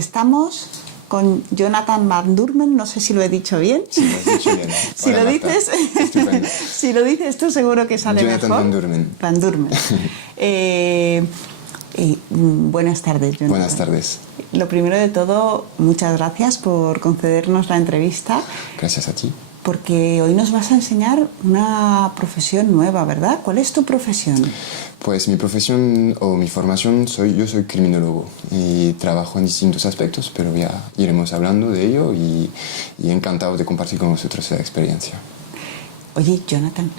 Estamos con Jonathan Van Durmen, no sé si lo he dicho bien. Sí, lo has dicho bien. Si lo dices, si lo dices tú seguro que sale Jonathan mejor. Van Durmen. Van Durmen. Buenas tardes, Jonathan. Buenas tardes. Lo primero de todo, muchas gracias por concedernos la entrevista. Gracias a ti. Porque hoy nos vas a enseñar una profesión nueva, ¿verdad? ¿Cuál es tu profesión? Pues mi profesión o mi formación, yo soy criminólogo y trabajo en distintos aspectos, pero ya iremos hablando de ello y encantado de compartir con vosotros esa experiencia. Oye, Jonathan,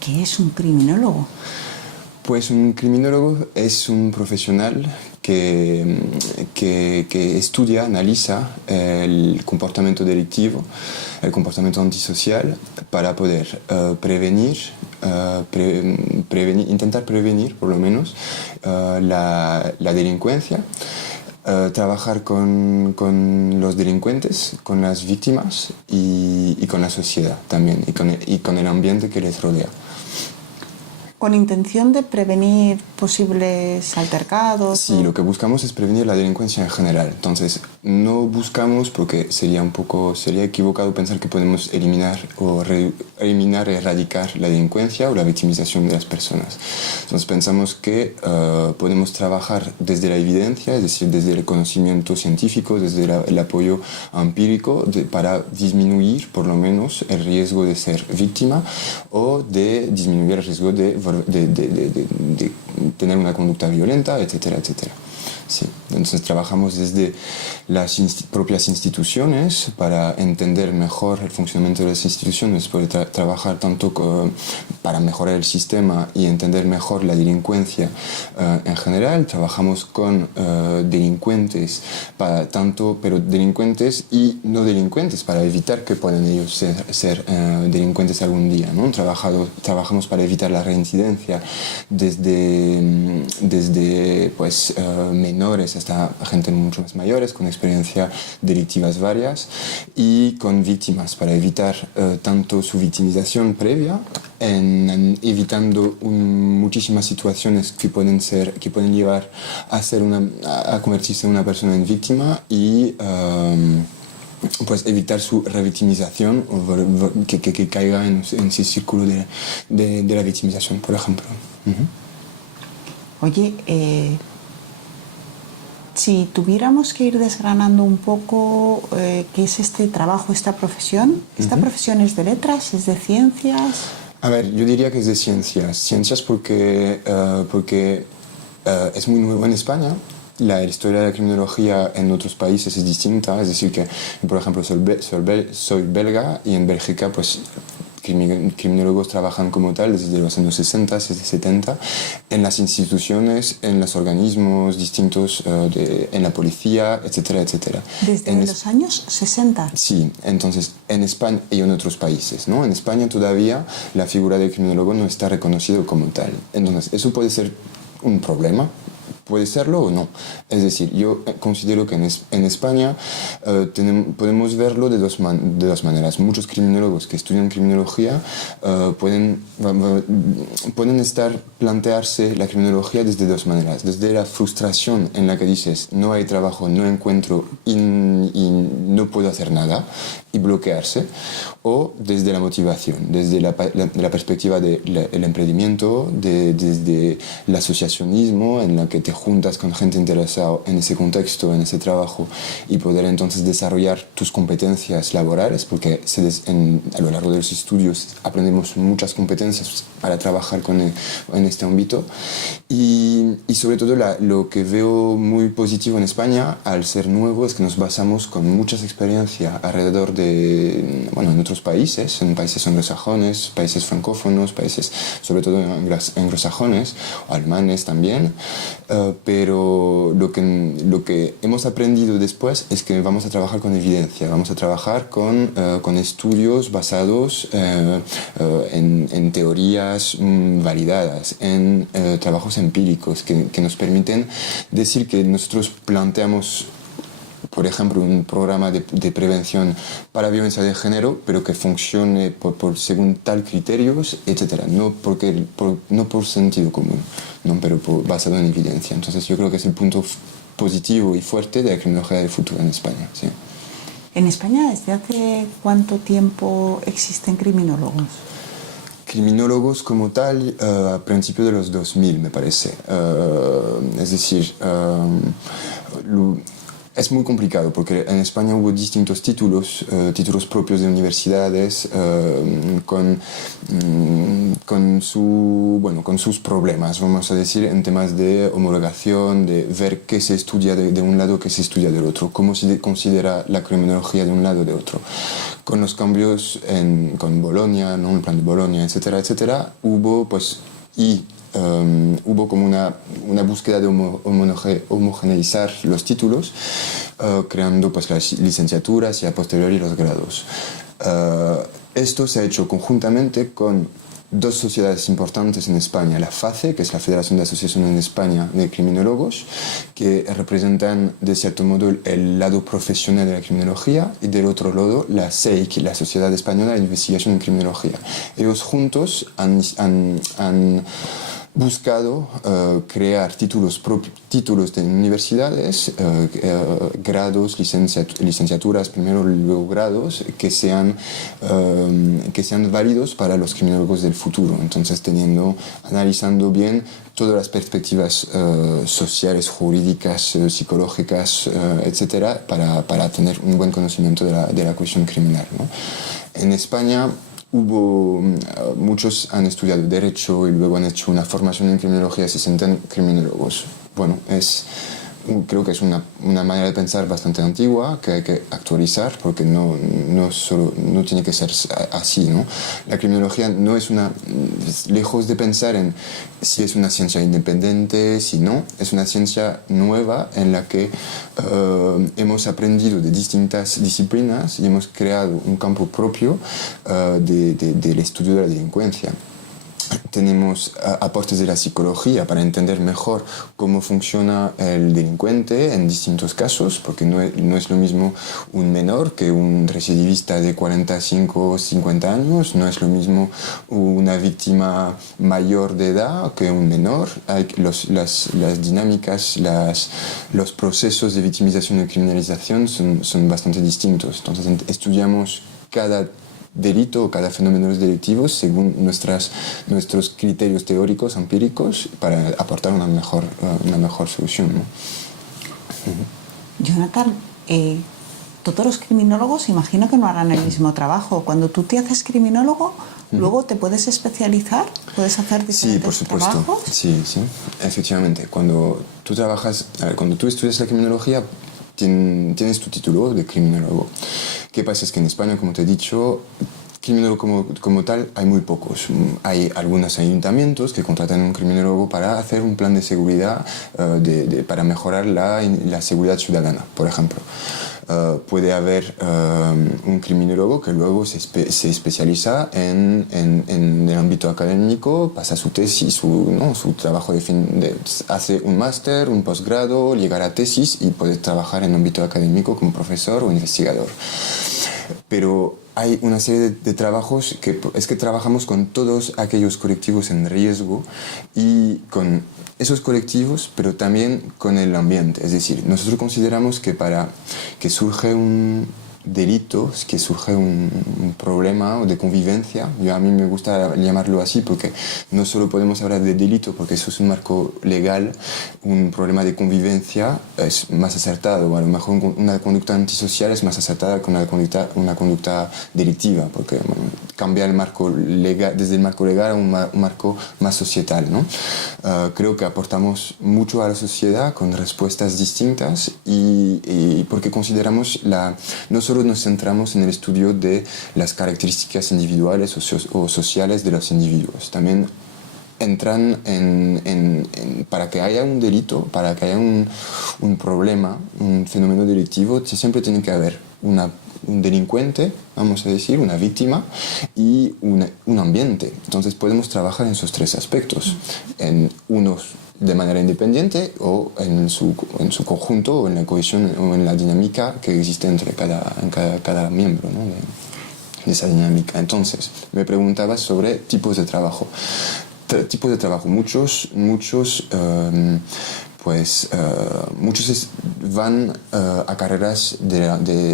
¿qué es un criminólogo? Pues un criminólogo es un profesional que estudia, analiza el comportamiento delictivo, el comportamiento antisocial para poder intentar prevenir por lo menos la delincuencia, trabajar con los delincuentes, con las víctimas y con la sociedad también y con el ambiente que les rodea. ¿Con intención de prevenir posibles altercados? Sí, lo que buscamos es prevenir la delincuencia en general. Entonces, no buscamos, porque sería equivocado pensar que podemos eliminar o erradicar la delincuencia o la victimización de las personas. Entonces, pensamos que podemos trabajar desde la evidencia, es decir, desde el conocimiento científico, desde el apoyo empírico, para disminuir, por lo menos, el riesgo de ser víctima o de disminuir el riesgo de tener una conducta violenta, etcétera, etcétera. Sí. Entonces trabajamos desde las propias instituciones para entender mejor el funcionamiento de las instituciones, poder trabajar tanto para mejorar el sistema y entender mejor la delincuencia en general. Trabajamos con delincuentes, pero delincuentes y no delincuentes, para evitar que puedan ellos ser delincuentes algún día, ¿no? Trabajamos para evitar la reincidencia desde pues, menores hasta gente mucho más mayores, con experiencia delictivas varias, y con víctimas, para evitar tanto su victimización previa, evitando muchísimas situaciones que pueden llevar a convertirse en una persona en víctima y pues evitar su revictimización o que caiga en ese círculo de la victimización, por ejemplo. Oye, si tuviéramos que ir desgranando un poco qué es este trabajo, esta profesión. ¿Esta profesión es de letras, es de ciencias? A ver, yo diría que es de ciencias. Ciencias porque es muy nuevo en España. La historia de la criminología en otros países es distinta. Es decir, que, por ejemplo, soy belga y en Bélgica, pues, criminólogos trabajan como tal desde los años 60, desde 70, en las instituciones, en los organismos distintos, en la policía, etcétera, etcétera. ¿Desde los años 60? Sí, entonces en España y en otros países, ¿no? En España todavía la figura del criminólogo no está reconocida como tal. Entonces eso puede ser un problema. Puede serlo o no. Es decir, yo considero que en España podemos verlo de dos maneras. Muchos criminólogos que estudian criminología pueden plantearse la criminología desde dos maneras. Desde la frustración en la que dices no hay trabajo, no encuentro y no puedo hacer nada, y bloquearse, o desde la motivación, desde la perspectiva del emprendimiento, desde el asociacionismo, en la que te juntas con gente interesada en ese contexto, en ese trabajo, y poder entonces desarrollar tus competencias laborales, porque a lo largo de los estudios aprendemos muchas competencias para trabajar en este ámbito. Y sobre todo lo que veo muy positivo en España, al ser nuevo, es que nos basamos con muchas experiencias alrededor en otros países, en países anglosajones, países francófonos, países sobre todo anglosajones, o alemanes también, pero lo que hemos aprendido después es que vamos a trabajar con evidencia, vamos a trabajar con estudios basados en teorías validadas, en trabajos empíricos que nos permiten decir que nosotros planteamos, por ejemplo, un programa de prevención para violencia de género, pero que funcione según tal criterios, etc. No por sentido común, no, pero basado en evidencia. Entonces yo creo que es el punto positivo y fuerte de la criminología del futuro en España. Sí. En España, ¿desde hace cuánto tiempo existen criminólogos? Criminólogos como tal, a principios de los 2000, me parece. Es decir, es muy complicado porque en España hubo distintos títulos, títulos propios de universidades con sus problemas, vamos a decir, en temas de homologación, de ver qué se estudia de un lado, qué se estudia del otro, cómo se considera la criminología de un lado o de otro. Con los cambios con Bolonia, ¿no? El plan de Bolonia, etcétera, etcétera, hubo como una búsqueda de homogeneizar los títulos, creando pues las licenciaturas y a posteriori los grados. Esto se ha hecho conjuntamente con dos sociedades importantes en España, la FACE, que es la Federación de Asociaciones en España de Criminólogos, que representan de cierto modo el lado profesional de la criminología, y del otro lado la SEIC, la Sociedad Española de Investigación en Criminología. Ellos juntos han buscado crear títulos de universidades, grados, licenciaturas, primero y luego grados, que sean válidos para los criminólogos del futuro. Entonces, analizando bien todas las perspectivas sociales, jurídicas, psicológicas, etcétera, para tener un buen conocimiento de la cuestión criminal, ¿no? En España, muchos han estudiado Derecho y luego han hecho una formación en Criminología y se sienten criminólogos. Bueno, creo que es una manera de pensar bastante antigua que hay que actualizar porque no tiene que ser así, ¿no? La criminología no es lejos de pensar en si es una ciencia independiente, si no, es una ciencia nueva en la que hemos aprendido de distintas disciplinas y hemos creado un campo propio del estudio de la delincuencia. Tenemos aportes de la psicología para entender mejor cómo funciona el delincuente en distintos casos, porque no es lo mismo un menor que un recidivista de 45 o 50 años, no es lo mismo una víctima mayor de edad que un menor. Las dinámicas, los procesos de victimización y criminalización son bastante distintos. Entonces estudiamos cada delito o cada fenómeno delictivo según nuestros criterios teóricos, empíricos, para aportar una mejor solución, ¿no? Jonathan, todos los criminólogos imagino que no harán el mismo trabajo. Cuando tú te haces criminólogo, luego te puedes especializar, puedes hacer diferentes Sí, por supuesto. trabajos. Sí, efectivamente. Cuando tú estudias la criminología, tienes tu título de criminólogo. ¿Qué pasa? Es que en España, como te he dicho, criminólogo como tal hay muy pocos. Hay algunos ayuntamientos que contratan un criminólogo para hacer un plan de seguridad, para mejorar la seguridad ciudadana, por ejemplo. Puede haber un criminólogo que luego se especializa en el ámbito académico, pasa su tesis, su trabajo hace un máster, un posgrado, llega a tesis y puede trabajar en el ámbito académico como profesor o investigador. Pero hay una serie de trabajos que trabajamos con todos aquellos colectivos en riesgo y con esos colectivos, pero también con el ambiente. Es decir, nosotros consideramos que para que surge un delito, que surge un problema de convivencia, a mí me gusta llamarlo así porque no solo podemos hablar de delito porque eso es un marco legal, un problema de convivencia es más acertado, a lo mejor una conducta antisocial es más acertada que una conducta delictiva, porque cambia el marco legal, desde el marco legal a un marco más societal, ¿no? Creo que aportamos mucho a la sociedad con respuestas distintas y porque consideramos no solo nos centramos en el estudio de las características individuales o sociales de los individuos, también entran para que haya un delito, para que haya un problema, un fenómeno delictivo, siempre tiene que haber un delincuente, vamos a decir, una víctima y un ambiente. Entonces podemos trabajar en esos tres aspectos, en unos de manera independiente o en su conjunto o en la cohesión o en la dinámica que existe entre cada miembro, ¿no? de esa dinámica. Entonces, me preguntabas sobre tipos de trabajo. Muchos pues muchos van a carreras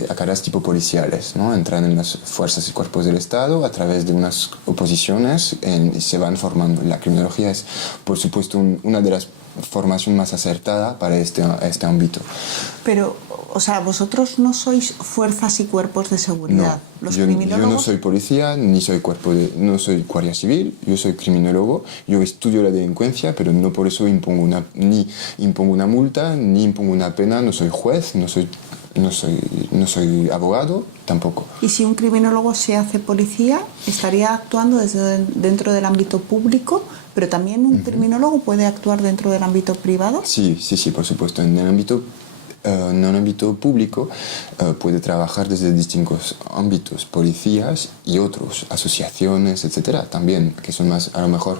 a carreras tipo policiales, ¿no? Entran en las fuerzas y cuerpos del Estado a través de unas oposiciones y se van formando. La criminología es, por supuesto, una de las formaciones más acertadas para este ámbito. Pero, o sea, vosotros no sois fuerzas y cuerpos de seguridad. No, yo no soy policía, ni soy no soy guardia civil, yo soy criminólogo, yo estudio la delincuencia, pero no por eso ni impongo una multa, ni impongo una pena, no soy juez, no soy abogado, tampoco. ¿Y si un criminólogo se hace policía, estaría actuando dentro del ámbito público, pero también un criminólogo puede actuar dentro del ámbito privado? Sí, por supuesto. En el ámbito público puede trabajar desde distintos ámbitos, policías y otros, asociaciones, etcétera, también, que son más, a lo mejor,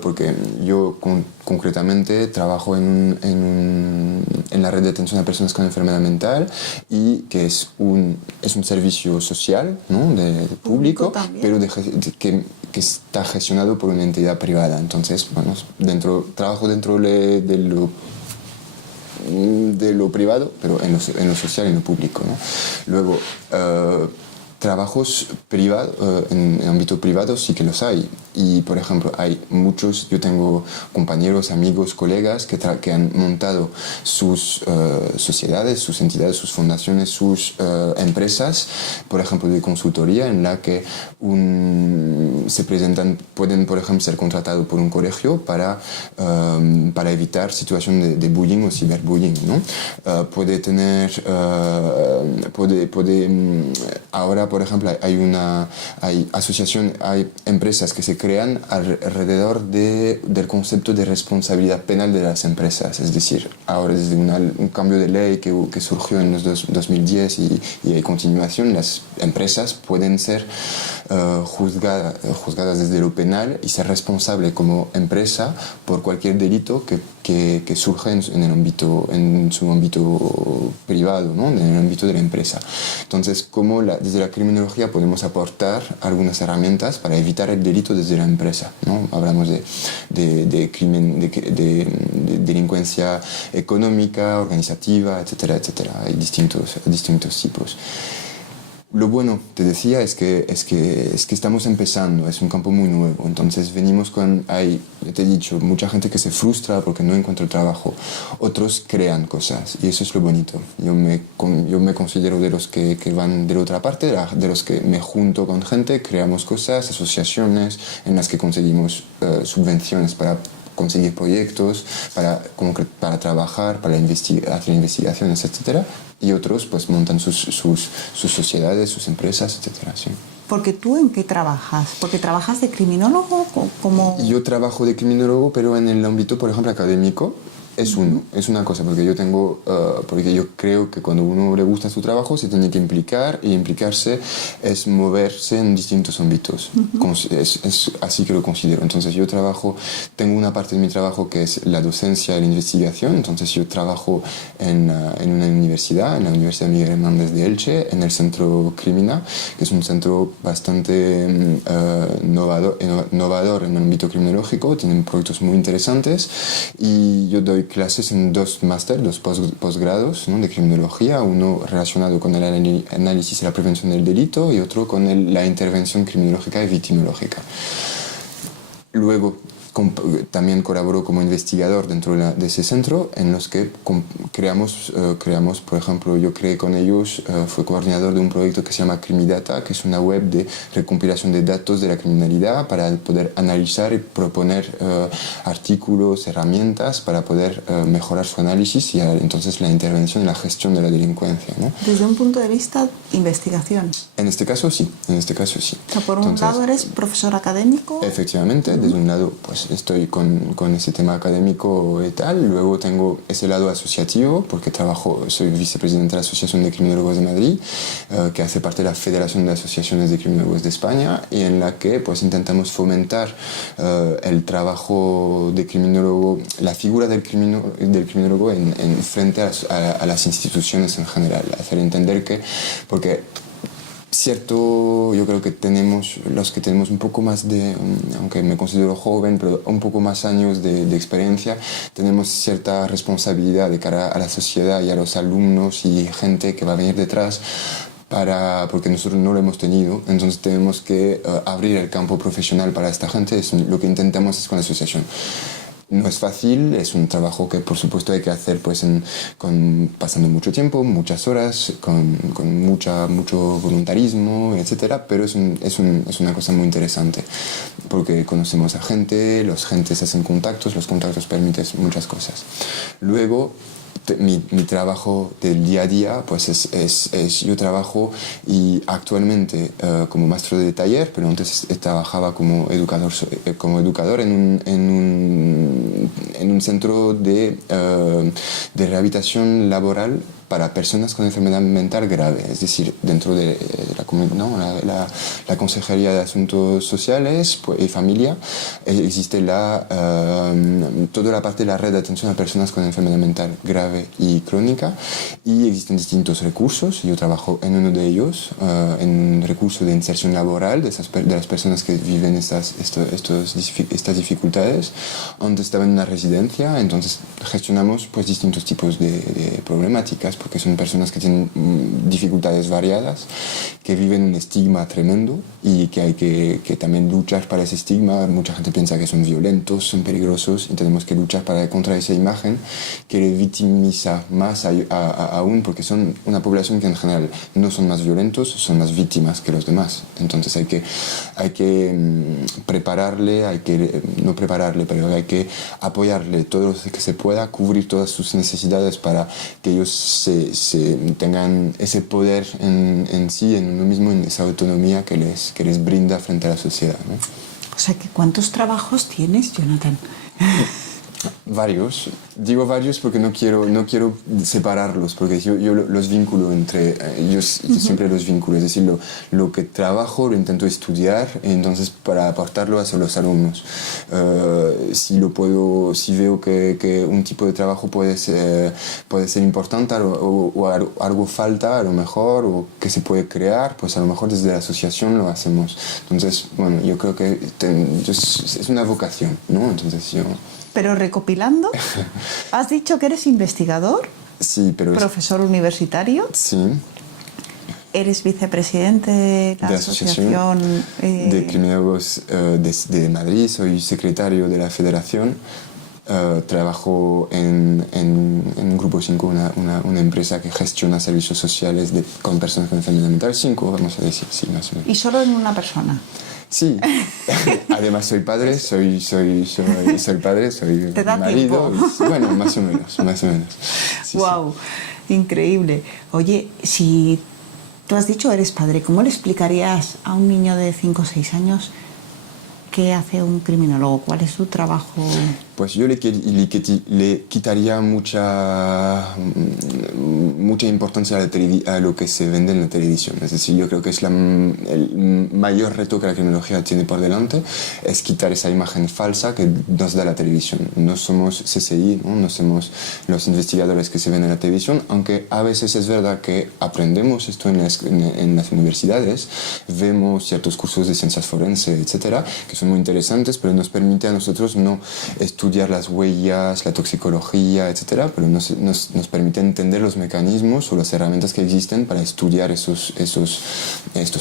porque yo concretamente trabajo en la red de atención a personas con enfermedad mental y que es un servicio social, ¿no? de público, pero que está gestionado por una entidad privada. Entonces, bueno, trabajo dentro de lo privado, pero en lo social y en lo público, ¿no? Luego, trabajos privados, en ámbito privado sí que los hay. Y, por ejemplo, yo tengo compañeros, amigos, colegas que han montado sus sociedades, sus entidades, sus fundaciones, sus empresas, por ejemplo, de consultoría, en la que pueden, por ejemplo, ser contratados por un colegio para evitar situaciones de bullying o ciberbullying, ¿no? Ahora, por ejemplo, hay empresas que se crean alrededor del concepto de responsabilidad penal de las empresas. Es decir, ahora desde un cambio de ley que surgió en los 2010 y a continuación, las empresas pueden ser juzgadas desde lo penal y ser responsables como empresa por cualquier delito que surge en su ámbito privado, ¿no? En el ámbito de la empresa. Entonces, desde la criminología podemos aportar algunas herramientas para evitar el delito desde la empresa, ¿no? Hablamos de crimen, de delincuencia económica, organizativa, etcétera, etcétera. Hay distintos tipos. Lo bueno, te decía, es que estamos empezando, es un campo muy nuevo. Entonces te he dicho, mucha gente que se frustra porque no encuentra trabajo. Otros crean cosas y eso es lo bonito. Yo me considero de los que van de la otra parte, de los que me junto con gente, creamos cosas, asociaciones en las que conseguimos subvenciones para conseguir proyectos, para trabajar, para hacer investigaciones, etcétera. Y otros pues montan sus sociedades, sus empresas, etcétera. Sí. Porque tú, ¿en qué trabajas? ¿Porque trabajas de criminólogo? Yo trabajo de criminólogo, pero en el ámbito, por ejemplo, académico. Es una cosa, porque yo creo que cuando uno le gusta su trabajo se tiene que implicar, y implicarse es moverse en distintos ámbitos. Es así que lo considero. Entonces tengo una parte de mi trabajo que es la docencia y la investigación. Entonces yo trabajo en una universidad, en la Universidad Miguel Hernández de Elche, en el Centro Crimina, que es un centro bastante innovador en el ámbito criminológico. Tienen proyectos muy interesantes y yo doy clases en dos posgrados, ¿no? De criminología, uno relacionado con el análisis y la prevención del delito y otro con la intervención criminológica y victimológica. Luego, también colaboro como investigador dentro de ese centro, en los que creamos, por ejemplo, yo creé con ellos, fui coordinador de un proyecto que se llama Crimidata, que es una web de recompilación de datos de la criminalidad para poder analizar y proponer artículos, herramientas para poder mejorar su análisis y entonces la intervención y la gestión de la delincuencia, ¿no? Desde un punto de vista investigación. En este caso sí. O sea, por un lado eres profesor académico. Efectivamente, desde un lado pues estoy con ese tema académico y tal. Luego tengo ese lado asociativo, porque soy vicepresidente de la Asociación de Criminólogos de Madrid, que hace parte de la Federación de Asociaciones de Criminólogos de España, y en la que pues intentamos fomentar el trabajo de criminólogo, la figura del criminólogo frente a las instituciones en general. Hacer entender porque cierto, yo creo que tenemos, los que tenemos un poco más de, aunque me considero joven, pero un poco más años de experiencia, tenemos cierta responsabilidad de cara a la sociedad y a los alumnos y gente que va a venir detrás, porque nosotros no lo hemos tenido, entonces tenemos que abrir el campo profesional para esta gente. Es lo que intentamos es con la asociación. No es fácil, es un trabajo que por supuesto hay que hacer pues pasando mucho tiempo, muchas horas, con mucho voluntarismo, etcétera, pero es una cosa muy interesante porque conocemos a gente, los gentes hacen contactos, los contactos permiten muchas cosas. Luego, mi trabajo del día a día, pues yo trabajo y actualmente como maestro de taller, pero antes trabajaba como educador en un centro de rehabilitación laboral para personas con enfermedad mental grave, es decir, dentro de la Consejería de Asuntos Sociales y Familia existe toda la parte de la red de atención a personas con enfermedad mental grave y crónica, y existen distintos recursos. Yo trabajo en uno de ellos, en un recurso de inserción laboral de las personas que viven estas dificultades. Antes estaba en una residencia, entonces gestionamos pues distintos tipos de problemáticas, porque son personas que tienen dificultades variadas, que viven un estigma tremendo y que hay que también luchar para ese estigma. Mucha gente piensa que son violentos, son peligrosos, y tenemos que luchar contra esa imagen que les victimiza más aún, porque son una población que en general no son más violentos, son más víctimas que los demás. Entonces hay que prepararle, no prepararle, pero hay que apoyarle todo lo que se pueda, cubrir todas sus necesidades para que ellos tengan ese poder en sí, en uno mismo, en esa autonomía que les brinda frente a la sociedad, ¿no? O sea, que ¿cuántos trabajos tienes, Jonathan? Varios. Digo varios porque no quiero separarlos, porque yo los vinculo entre... Yo siempre los vinculo, es decir, lo que trabajo lo intento estudiar, y entonces para aportarlo a los alumnos. Si veo que un tipo de trabajo puede ser importante o algo falta a lo mejor, o que se puede crear, pues a lo mejor desde la asociación lo hacemos. Entonces, bueno, yo creo que es una vocación, ¿no? Entonces yo... Pero recopilando, has dicho que eres investigador, sí, pero profesor universitario, sí, eres vicepresidente de la Asociación de Criminólogos de Madrid, soy secretario de la Federación. Trabajo en Grupo 5, una empresa que gestiona servicios sociales con personas con enfermedad mental. 5, vamos a decir, sí, más o menos. ¿Y solo en una persona? Sí, además soy padre, soy padre, soy ¿Te da marido. tiempo? Bueno, más o menos. Sí, wow, sí. Increíble. Oye, si tú has dicho eres padre, ¿cómo le explicarías a un niño de 5 o 6 años qué hace un criminólogo? ¿Cuál es su trabajo? Pues yo le quitaría mucha importancia a lo que se vende en la televisión. Es decir, yo creo que es el mayor reto que la criminología tiene por delante, es quitar esa imagen falsa que nos da la televisión. No somos CSI, no somos los investigadores que se ven en la televisión, aunque a veces es verdad que aprendemos esto en las universidades, vemos ciertos cursos de ciencias forenses, etcétera, que son muy interesantes, pero nos permite a nosotros no estudiar las huellas, la toxicología, etcétera, pero nos permite entender los mecanismos o las herramientas que existen para estudiar estos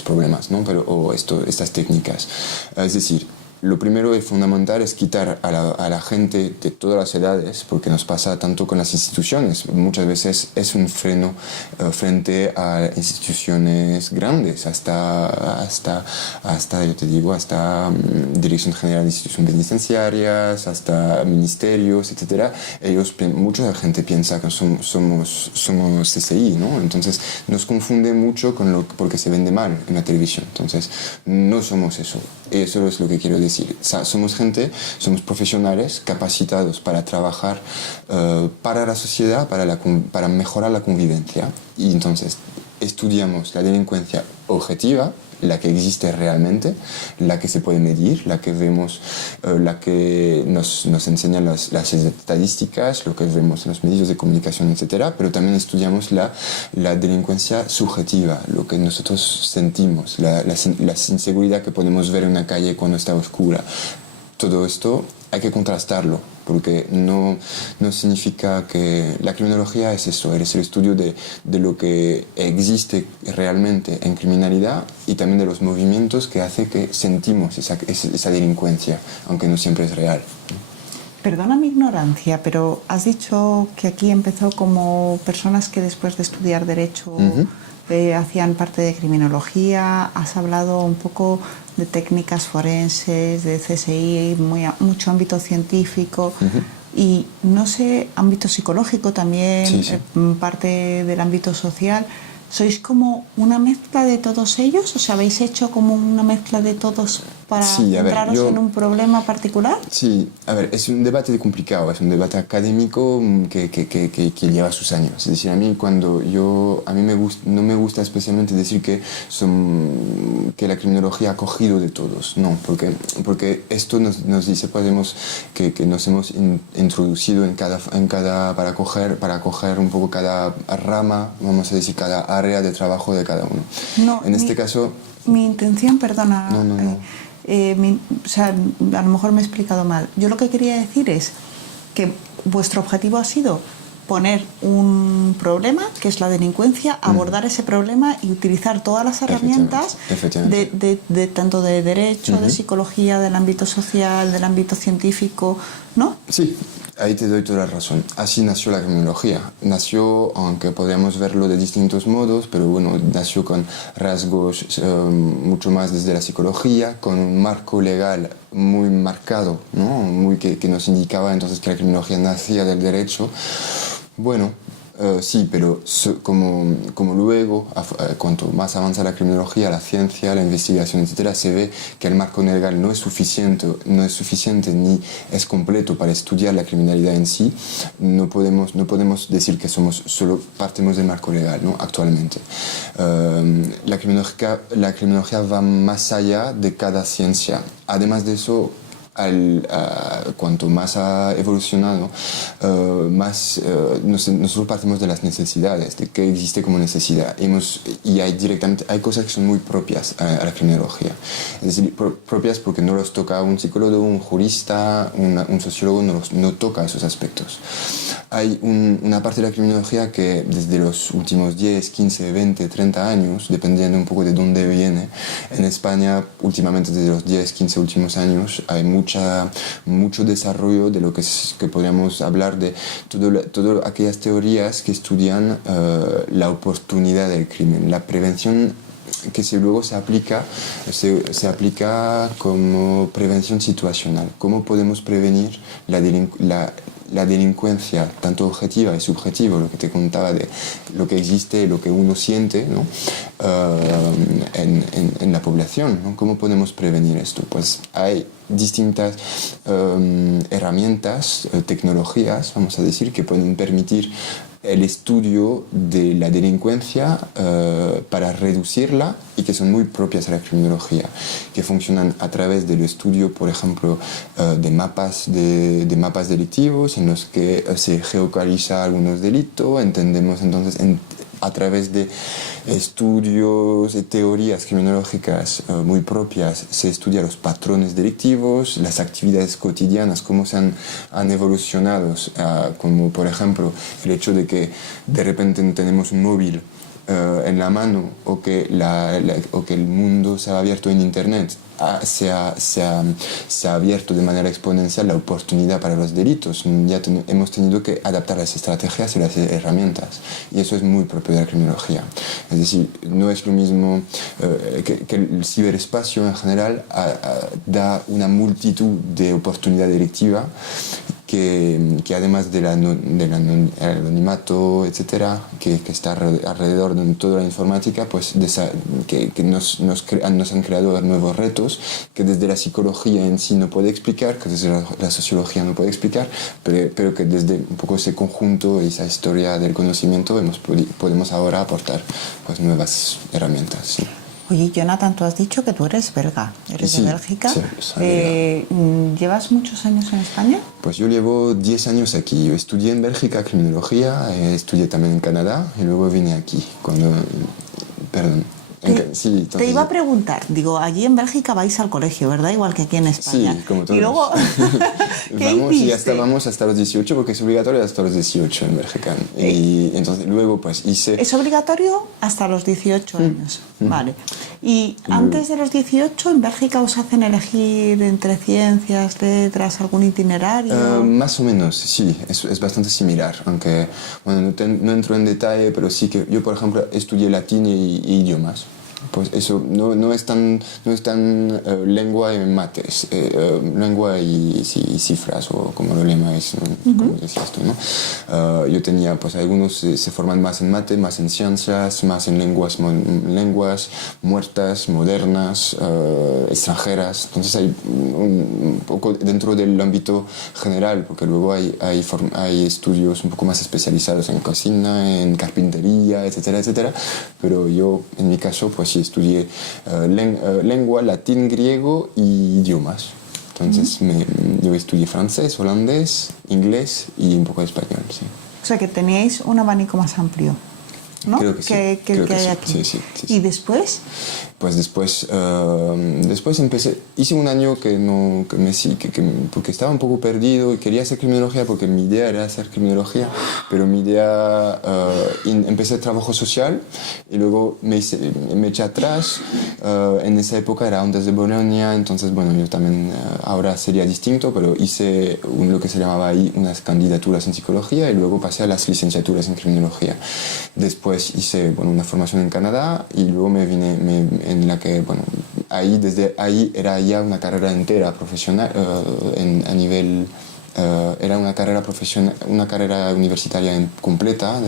problemas, ¿no? Estas técnicas. Es decir, lo primero y fundamental es quitar a la gente de todas las edades, porque nos pasa tanto con las instituciones. Muchas veces es un freno frente a instituciones grandes, hasta yo te digo, hasta Dirección General de Instituciones Penitenciarias, hasta ministerios, etc. Mucha gente piensa que somos CSI, ¿no? Entonces nos confunde mucho porque se vende mal en la televisión. Entonces no somos eso. Eso es lo que quiero decir. Somos somos profesionales capacitados para trabajar para la sociedad, para mejorar la convivencia. Y entonces estudiamos la delincuencia objetiva, la que existe realmente, la que se puede medir, la que vemos, la que nos enseñan las estadísticas, lo que vemos en los medios de comunicación, etcétera, pero también estudiamos la delincuencia subjetiva, lo que nosotros sentimos, la inseguridad que podemos ver en una calle cuando está oscura. Todo esto hay que contrastarlo, porque no significa que la criminología es eso, es el estudio de lo que existe realmente en criminalidad y también de los movimientos que hace que sentimos esa delincuencia, aunque no siempre es real. Perdona mi ignorancia, pero has dicho que aquí empezó como personas que después de estudiar Derecho hacían parte de criminología. Has hablado un poco de técnicas forenses, de CSI, mucho ámbito científico y no sé, ámbito psicológico también, Sí, sí. parte del ámbito social. ¿Sois como una mezcla de todos ellos? ¿Os habéis hecho como una mezcla de todos para centraros en un problema particular? Sí, a ver, es un debate complicado, es un debate académico que lleva sus años. Es decir, a mí no me gusta especialmente decir que la criminología ha cogido de todos, no, porque esto nos dice, que nos hemos introducido para coger un poco cada rama, vamos a decir, cada área de trabajo de cada uno. No, en este caso... Mi intención, perdona, No. o sea, a lo mejor me he explicado mal. Yo lo que quería decir es que vuestro objetivo ha sido poner un problema, que es la delincuencia, abordar ese problema y utilizar todas las herramientas de tanto de derecho, de psicología, del ámbito social, del ámbito científico, ¿no? Sí. Ahí te doy toda la razón. Así nació la criminología. Nació, aunque podríamos verlo de distintos modos, pero bueno, nació con rasgos mucho más desde la psicología, con un marco legal muy marcado, ¿no? Que nos indicaba entonces que la criminología nacía del derecho. Bueno, sí, pero como luego, cuanto más avanza la criminología, la ciencia, la investigación, etcétera, se ve que el marco legal no es suficiente ni es completo para estudiar la criminalidad en sí. No podemos decir que solo partimos del marco legal, ¿no? Actualmente. La criminología va más allá de cada ciencia. Además de eso, cuanto más ha evolucionado, nosotros partimos de las necesidades, de qué existe como necesidad. Y hay cosas que son muy propias a la criminología. Es decir, propias porque no los toca un psicólogo, un jurista, un sociólogo, no toca esos aspectos. Hay una parte de la criminología que desde los últimos 10, 15, 20, 30 años, dependiendo un poco de dónde viene, en España últimamente desde los 10, 15 últimos años hay mucho desarrollo de lo que podríamos hablar de todas aquellas teorías que estudian la oportunidad del crimen, la prevención que luego se aplica como prevención situacional. ¿Cómo podemos prevenir la delincuencia, tanto objetiva y subjetiva, lo que te contaba de lo que existe, lo que uno siente, ¿no? en la población, ¿no? ¿Cómo podemos prevenir esto? Pues hay distintas herramientas, tecnologías, vamos a decir, que pueden permitir el estudio de la delincuencia para reducirla y que son muy propias a la criminología, que funcionan a través del estudio, por ejemplo, de mapas delictivos en los que se geolocaliza algunos delitos. Entendemos entonces a través de estudios y teorías criminológicas muy propias, se estudia los patrones delictivos, las actividades cotidianas, cómo han evolucionado, como por ejemplo el hecho de que de repente no tenemos un móvil en la mano o que el mundo se ha abierto en Internet. Se ha abierto de manera exponencial la oportunidad para los delitos. Ya hemos tenido que adaptar las estrategias y las herramientas. Y eso es muy propio de la criminología. Es decir, no es lo mismo que el ciberespacio en general da una multitud de oportunidades delictivas que además del anonimato, etcétera, que está alrededor de toda la informática, pues que nos han creado nuevos retos que desde la psicología en sí no puede explicar, que desde la sociología no puede explicar, pero que desde un poco ese conjunto y esa historia del conocimiento podemos ahora aportar pues nuevas herramientas. Sí. Oye, Jonathan, tú has dicho que tú eres belga, eres Sí, de Bélgica. sí, soy belga. ¿Llevas muchos años en España? Pues yo llevo 10 años aquí. Yo estudié en Bélgica criminología, estudié también en Canadá y luego vine aquí. Perdón. Sí, Te entonces, iba a preguntar, digo, allí en Bélgica vais al colegio, ¿verdad? Igual que aquí en España. Sí, como todos. Y luego, ¿qué Vamos y hiciste? vamos hasta los 18 porque es obligatorio hasta los 18 en Bélgica. Y entonces luego pues hice... Es obligatorio hasta los 18 años, vale. Y antes de los 18, ¿en Bélgica os hacen elegir entre ciencias, letras, algún itinerario? Más o menos, sí, es bastante similar, aunque bueno, no entro en detalle, pero sí que yo, por ejemplo, estudié latín y idiomas. Pues eso no es tan lengua y mates, lengua y cifras, o como lo llamáis, como decías tú, ¿no? Yo tenía, pues algunos se forman más en mate, más en ciencias, más en lenguas muertas, modernas, extranjeras. Entonces hay un poco dentro del ámbito general, porque luego hay estudios un poco más especializados en cocina, en carpintería, etcétera, etcétera. Pero yo, en mi caso, pues sí estudié lengua, latín, griego y idiomas. Entonces yo estudié francés, holandés, inglés y un poco de español, sí. O sea que teníais un abanico más amplio, ¿no? Creo que sí. Que Creo el que hay sí. aquí. Sí. ¿Y después? Pues después empecé, hice un año porque estaba un poco perdido y quería hacer criminología porque mi idea era hacer criminología, pero mi idea, empecé trabajo social y luego me eché atrás. En esa época era antes de Bolonia, entonces bueno, yo también, ahora sería distinto, pero hice lo que se llamaba ahí unas candidaturas en psicología y luego pasé a las licenciaturas en criminología. Después hice una formación en Canadá y luego me vine en la que, bueno, desde ahí era ya una carrera entera profesional, a nivel, era una carrera profesional, una carrera universitaria completa.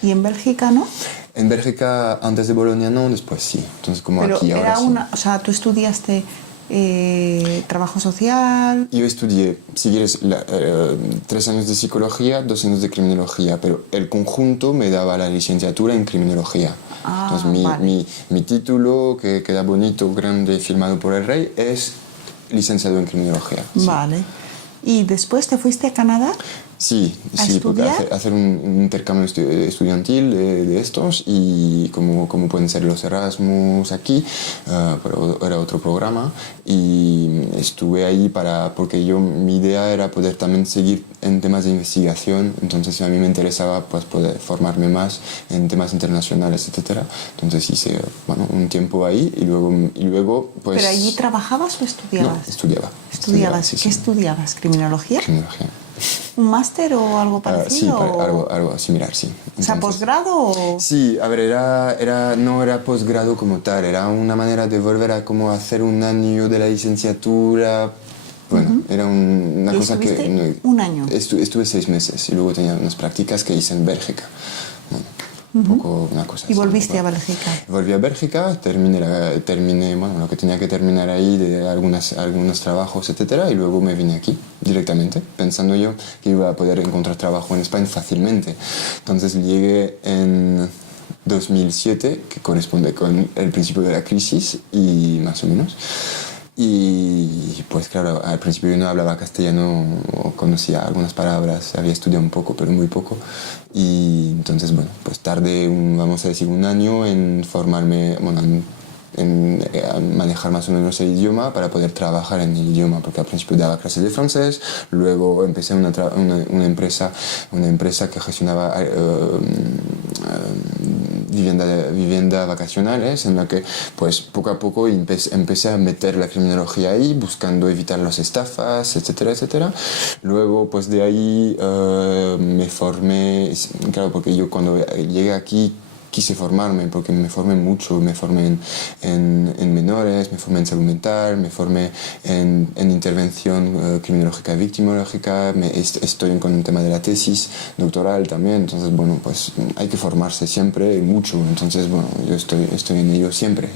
¿Y en Bélgica no? En Bélgica, antes de Bolonia no, después sí. Entonces, como Pero aquí ahora sí. o sea, tú estudiaste trabajo social. Yo estudié, si quieres, 3 años de psicología, 2 años de criminología, pero el conjunto me daba la licenciatura en criminología. Entonces Vale. mi título, que queda bonito, grande, firmado por el rey, es licenciado en criminología. Sí. Vale. ¿Y después te fuiste a Canadá? Sí, porque estudiar? hacer un intercambio estudiantil de estos y como pueden ser los Erasmus aquí, pero era otro programa y estuve ahí porque mi idea era poder también seguir en temas de investigación, entonces a mí me interesaba pues poder formarme más en temas internacionales, etcétera. Entonces hice un tiempo ahí y luego pues... ¿Pero allí trabajabas o estudiabas? No, estudiaba. ¿Estudiabas? Sí, ¿Qué sí. estudiabas? ¿Criminología? Criminología. ¿Un máster o algo parecido? Sí, algo similar, sí. O sea, ¿posgrado o...? Sí, a ver, no era posgrado como tal, era una manera de volver a como hacer un año de la licenciatura. Bueno, era una cosa que... ¿Estuviste un año? Estuve 6 meses y luego tenía unas prácticas que hice en Bélgica. Bueno, un poco una cosa ¿Y así, volviste a Bélgica? Volví a Bélgica, terminé lo que tenía que terminar ahí de algunos trabajos, etcétera, y luego me vine aquí directamente, pensando yo que iba a poder encontrar trabajo en España fácilmente. Entonces llegué en 2007, que corresponde con el principio de la crisis, y más o menos. Y pues claro, al principio yo no hablaba castellano, o conocía algunas palabras, había estudiado un poco, pero muy poco. Y entonces, bueno, pues tardé, vamos a decir, un año en formarme, en manejar más o menos el idioma para poder trabajar en el idioma, porque al principio daba clases de francés, luego empecé una empresa que gestionaba vivienda vacacionales, en la que pues poco a poco empecé a meter la criminología ahí, buscando evitar las estafas, etcétera, etcétera. Luego pues de ahí me formé, claro, porque yo cuando llegué aquí quise formarme, porque me formé mucho, me formé en menores, me formé en salud mental, me formé en intervención criminológica y victimológica, estoy con el tema de la tesis doctoral también, entonces bueno, pues hay que formarse siempre y mucho, entonces bueno, yo estoy en ello siempre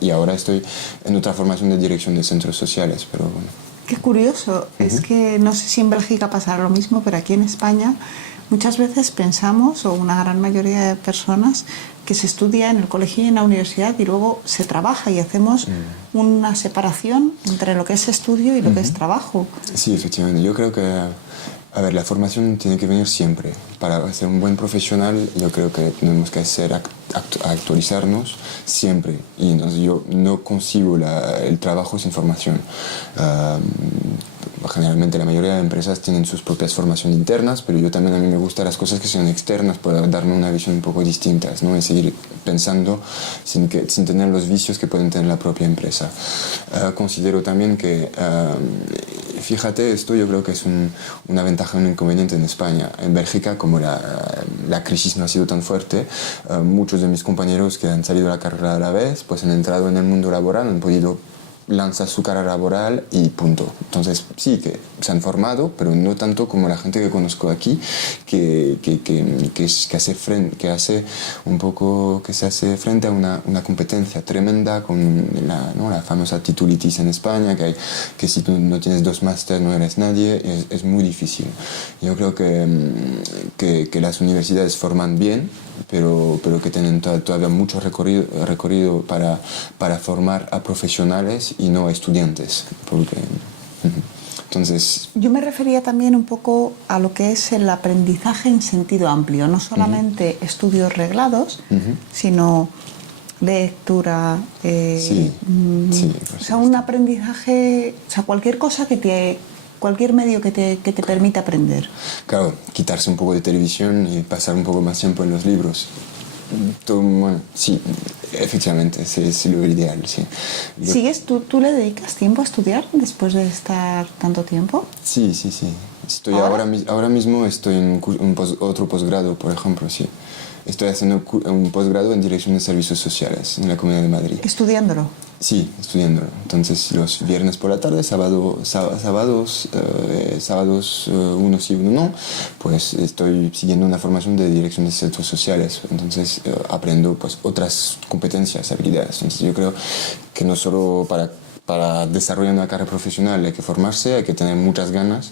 y ahora estoy en otra formación de dirección de centros sociales, pero bueno. Qué curioso, es que no sé si en Bélgica pasará lo mismo, pero aquí en España muchas veces pensamos, o una gran mayoría de personas, que se estudia en el colegio y en la universidad y luego se trabaja y hacemos una separación entre lo que es estudio y lo que es trabajo. Sí, efectivamente. Yo creo que, a ver, la formación tiene que venir siempre. Para ser un buen profesional, yo creo que tenemos que actualizarnos siempre. Y entonces yo no consigo el trabajo sin formación. Generalmente la mayoría de empresas tienen sus propias formaciones internas, pero yo también, a mí me gustan las cosas que son externas para darme una visión un poco distinta, ¿no? Y seguir pensando sin tener los vicios que pueden tener la propia empresa. Considero también que, fíjate, esto yo creo que es una ventaja y un inconveniente en España. En Bélgica, como la crisis no ha sido tan fuerte, muchos de mis compañeros que han salido de la carrera a la vez, pues han entrado en el mundo laboral, han podido lanza su carrera laboral y punto. Entonces sí, que se han formado, pero no tanto como la gente que conozco aquí, que se hace frente a una competencia tremenda con la famosa titulitis en España, que si tú no tienes 2 máster no eres nadie, es muy difícil. Yo creo que las universidades forman bien, pero que tienen todavía mucho recorrido para formar a profesionales y no a estudiantes. Entonces, yo me refería también un poco a lo que es el aprendizaje en sentido amplio, no solamente estudios reglados, sino lectura, sí, o sea, un aprendizaje, o sea, cualquier cosa cualquier medio que te permita aprender. Claro, quitarse un poco de televisión y pasar un poco más tiempo en los libros. Bueno, sí, efectivamente, es lo ideal, sí. ¿Tú le dedicas tiempo a estudiar después de estar tanto tiempo? Sí. Estoy ahora mismo estoy en otro posgrado, por ejemplo, sí. Estoy haciendo un posgrado en Dirección de Servicios Sociales en la Comunidad de Madrid. ¿Estudiándolo? Sí, estudiándolo. Entonces, los viernes por la tarde, sábados, uno sí, uno no, pues estoy siguiendo una formación de Dirección de Servicios Sociales. Entonces, aprendo pues otras competencias, habilidades. Entonces, yo creo que no solo para desarrollar una carrera profesional hay que formarse, hay que tener muchas ganas.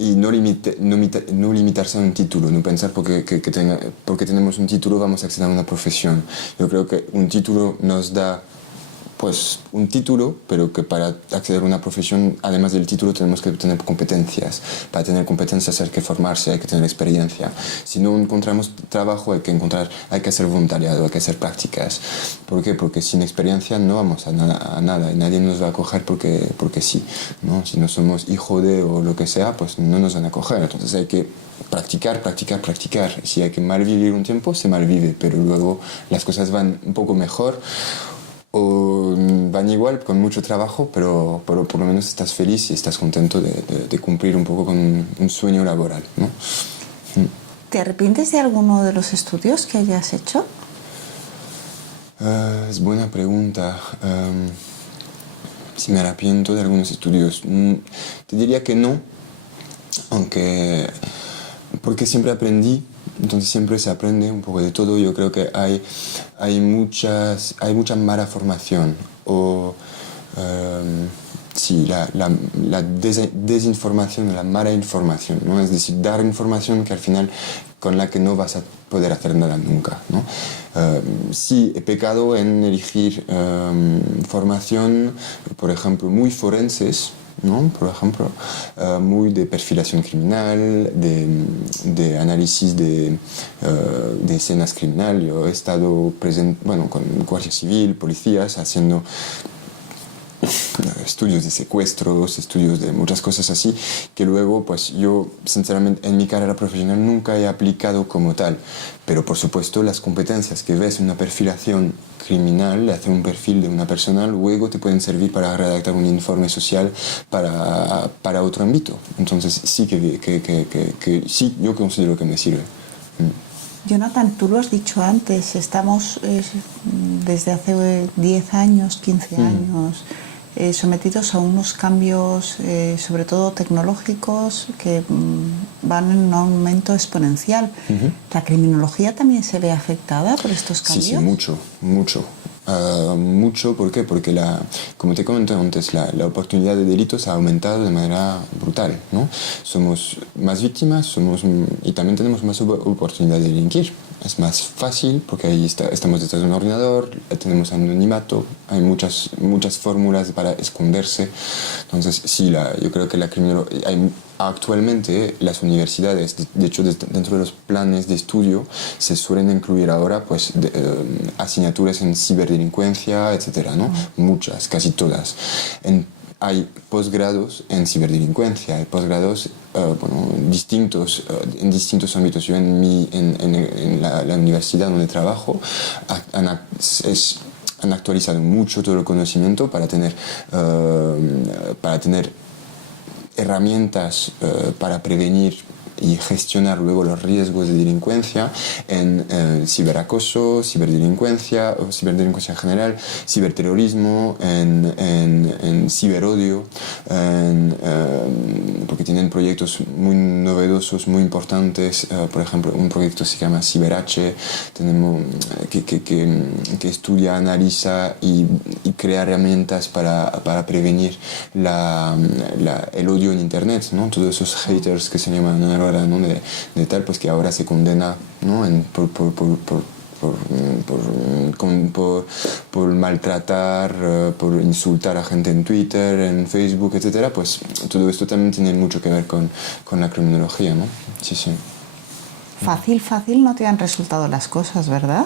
Y no limitarse a un título, no pensar porque tenemos un título vamos a acceder a una profesión. Yo creo que un título nos da pues un título, pero que para acceder a una profesión, además del título, tenemos que tener competencias. Para tener competencias hay que formarse, hay que tener experiencia. Si no encontramos trabajo, hay que hacer voluntariado, hay que hacer prácticas. ¿Por qué? Porque sin experiencia no vamos a nada y nadie nos va a acoger porque sí, ¿no? Si no somos hijo de o lo que sea, pues no nos van a acoger. Entonces hay que practicar. Si hay que malvivir un tiempo, se malvive, pero luego las cosas van un poco mejor. O van igual, con mucho trabajo, pero por lo menos estás feliz y estás contento de cumplir un poco con un sueño laboral, ¿no? ¿Te arrepientes de alguno de los estudios que hayas hecho? Es buena pregunta. Si me arrepiento de algunos estudios, te diría que no, porque siempre aprendí. Entonces siempre se aprende un poco de todo. Yo creo que hay mucha mala formación o sí, la desinformación, la mala información, ¿no? Es decir, dar información que al final con la que no vas a poder hacer nada nunca, ¿no? Sí, he pecado en elegir formación, por ejemplo, muy forenses, ¿no? Por ejemplo, muy de perfilación criminal, de análisis de escenas criminales. Yo he estado presente, con Guardia Civil, policías, haciendo estudios de secuestros, estudios de muchas cosas así, que luego pues yo sinceramente en mi carrera profesional nunca he aplicado como tal, pero por supuesto las competencias que ves en una perfilación criminal, hacer un perfil de una persona, luego te pueden servir para redactar un informe social para otro ámbito. Entonces sí que sí, yo considero que me sirve. Jonathan, tú lo has dicho antes, estamos desde hace 10 años, 15 años sometidos a unos cambios, sobre todo tecnológicos, que van en un aumento exponencial. ¿La criminología también se ve afectada por estos cambios? Sí, mucho. Mucho, ¿por qué? Porque, como te comenté antes, la oportunidad de delitos ha aumentado de manera brutal, ¿no? Somos más víctimas y también tenemos más oportunidad de delinquir. Es más fácil porque ahí estamos detrás de un ordenador, tenemos anonimato, hay muchas fórmulas para esconderse. Entonces, sí, yo creo que la criminología... Actualmente las universidades, de hecho dentro de los planes de estudio, se suelen incluir ahora pues, asignaturas en ciberdelincuencia, etcétera, ¿no? Muchas, casi todas. Hay posgrados en ciberdelincuencia, hay posgrados distintos, en distintos ámbitos. Yo en la universidad donde trabajo han actualizado mucho todo el conocimiento para tener herramientas para prevenir y gestionar luego los riesgos de delincuencia en ciberacoso, ciberdelincuencia en general, ciberterrorismo, en ciberodio, porque tienen proyectos muy novedosos, muy importantes. Por ejemplo, un proyecto se llama CiberH, que estudia, analiza y crea herramientas para prevenir el odio en Internet, ¿no? Todos esos haters que se llaman ahora, ¿no? de tal, pues que ahora se condena, ¿no? por maltratar, por insultar a gente en Twitter, en Facebook, etcétera. Pues todo esto también tiene mucho que ver con la criminología, ¿no? Sí. Fácil no te han resultado las cosas, ¿verdad?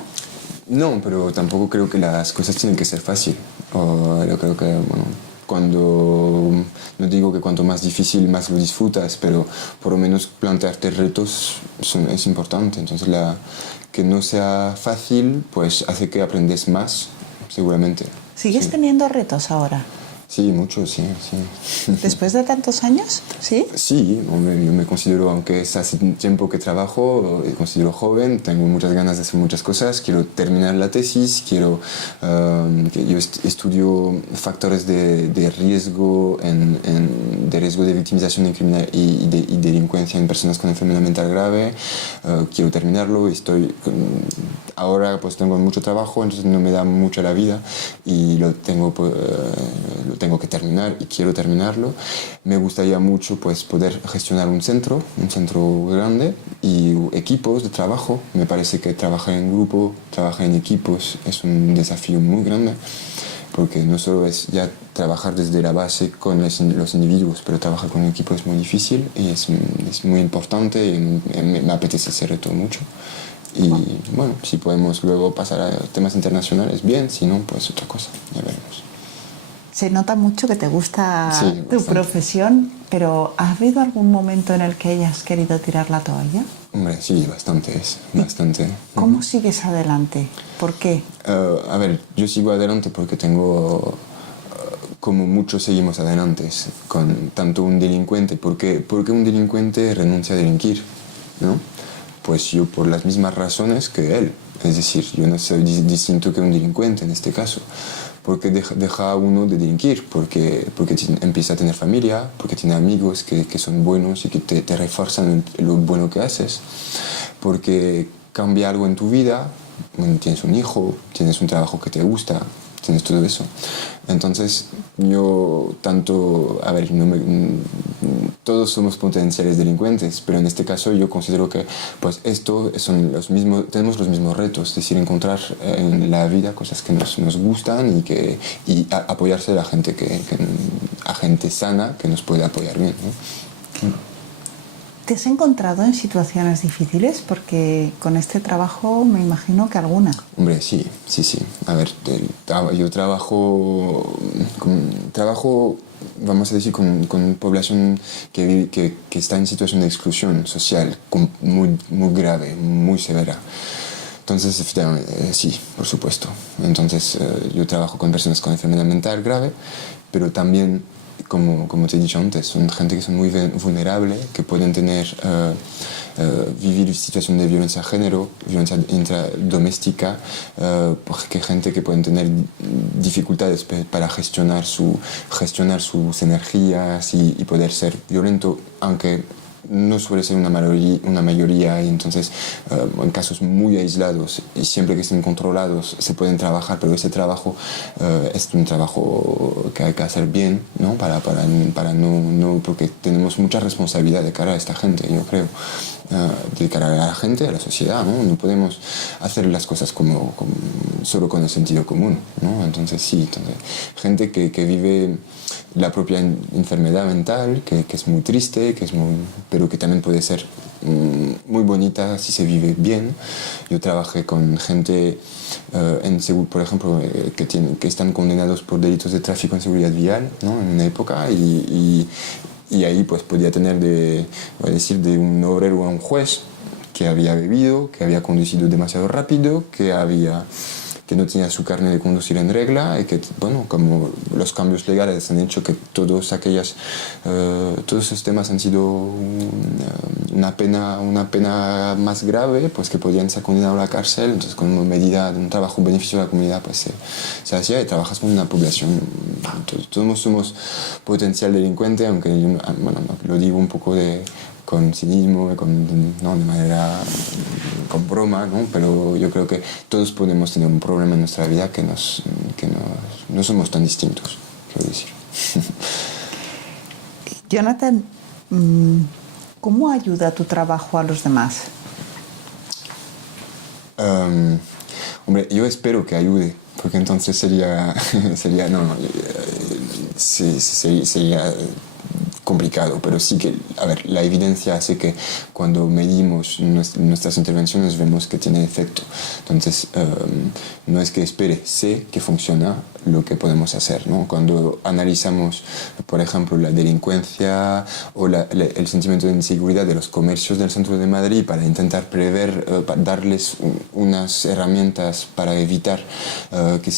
No, pero tampoco creo que las cosas tienen que ser fácil. Yo creo que, no digo que cuanto más difícil más lo disfrutas, pero por lo menos plantearte retos es importante. Entonces que no sea fácil pues hace que aprendes más, seguramente. ¿Sigues teniendo retos ahora? Sí, mucho, sí. ¿Después de tantos años? ¿Sí? Sí, hombre, yo me considero, aunque es hace tiempo que trabajo, me considero joven, tengo muchas ganas de hacer muchas cosas, quiero terminar la tesis, yo estudio factores de riesgo, de riesgo de victimización y delincuencia en personas con enfermedad mental grave, quiero terminarlo, ahora pues tengo mucho trabajo, entonces no me da mucho la vida y lo tengo que terminar y quiero terminarlo. Me gustaría mucho pues poder gestionar un centro grande y equipos de trabajo. Me parece que trabajar en grupo, trabajar en equipos es un desafío muy grande, porque no solo es ya trabajar desde la base con los individuos, pero trabajar con un equipo es muy difícil y es muy importante y me apetece ese reto mucho. Y bueno, si podemos luego pasar a temas internacionales, bien, si no, pues otra cosa, ya veremos. Se nota mucho que te gusta tu bastante. Profesión, pero ¿ha habido algún momento en el que hayas querido tirar la toalla? Hombre, sí, bastante. ¿Cómo sigues adelante? ¿Por qué? A ver, yo sigo adelante porque tengo, como muchos seguimos adelante, con tanto un delincuente. ¿Por qué un delincuente renuncia a delinquir? ¿No? Pues yo por las mismas razones que él. Es decir, yo no soy distinto que un delincuente en este caso. Porque deja uno de delinquir, porque empieza a tener familia, porque tiene amigos que son buenos y que te refuerzan lo bueno que haces, porque cambia algo en tu vida, tienes un hijo, tienes un trabajo que te gusta, tienes todo eso. Entonces yo todos somos potenciales delincuentes, pero en este caso yo considero que pues tenemos los mismos retos, es decir, encontrar en la vida cosas que nos gustan y apoyarse a la gente a gente sana que nos puede apoyar bien, ¿no? ¿Te has encontrado en situaciones difíciles? Porque con este trabajo me imagino que alguna. Hombre, sí. A ver, yo trabajo, vamos a decir, con población que está en situación de exclusión social muy, muy grave, muy severa. Entonces, sí, por supuesto. Entonces, yo trabajo con personas con enfermedad mental grave, pero también, como te he dicho antes, son gente que son muy vulnerable, que pueden tener vivir situación de violencia de género, violencia intradoméstica, porque hay gente que puede tener dificultades para gestionar sus energías y poder ser violento, aunque no suele ser una mayoría y entonces en casos muy aislados y siempre que estén controlados se pueden trabajar, pero ese trabajo es un trabajo que hay que hacer bien, ¿no? Para no, porque tenemos mucha responsabilidad de cara a esta gente, yo creo, de cara a la gente, a la sociedad, ¿no? No podemos hacer las cosas solo con el sentido común, ¿no? Entonces sí, gente que vive la propia enfermedad mental, que es muy triste, pero que también puede ser muy bonita si se vive bien. Yo trabajé con gente, por ejemplo, que están condenados por delitos de tráfico en seguridad vial, ¿no? En una época y ahí pues podía tener de un obrero a un juez que había bebido, que había conducido demasiado rápido, que no tenía su carnet de conducir en regla y que, bueno, como los cambios legales han hecho que todos esos temas han sido una pena más grave, pues que podían ser condenados a la cárcel, entonces con una medida de un trabajo beneficio de la comunidad pues se hacía y trabajas con una población, todos somos potencial delincuente, aunque bueno, lo digo un poco con cinismo, ¿no? De manera con broma, ¿no? Pero yo creo que todos podemos tener un problema en nuestra vida que no somos tan distintos, quiero decir. Jonathan, ¿cómo ayuda tu trabajo a los demás? Hombre, yo espero que ayude, porque entonces sería complicado, pero sí que, a ver, la evidencia hace que cuando medimos nuestras intervenciones vemos que tiene efecto. Entonces, no es que espere, sé que funciona lo que podemos hacer, ¿no? Cuando analizamos, por ejemplo, la delincuencia o el sentimiento de inseguridad de los comercios del centro de Madrid para intentar prever, para darles unas herramientas para evitar que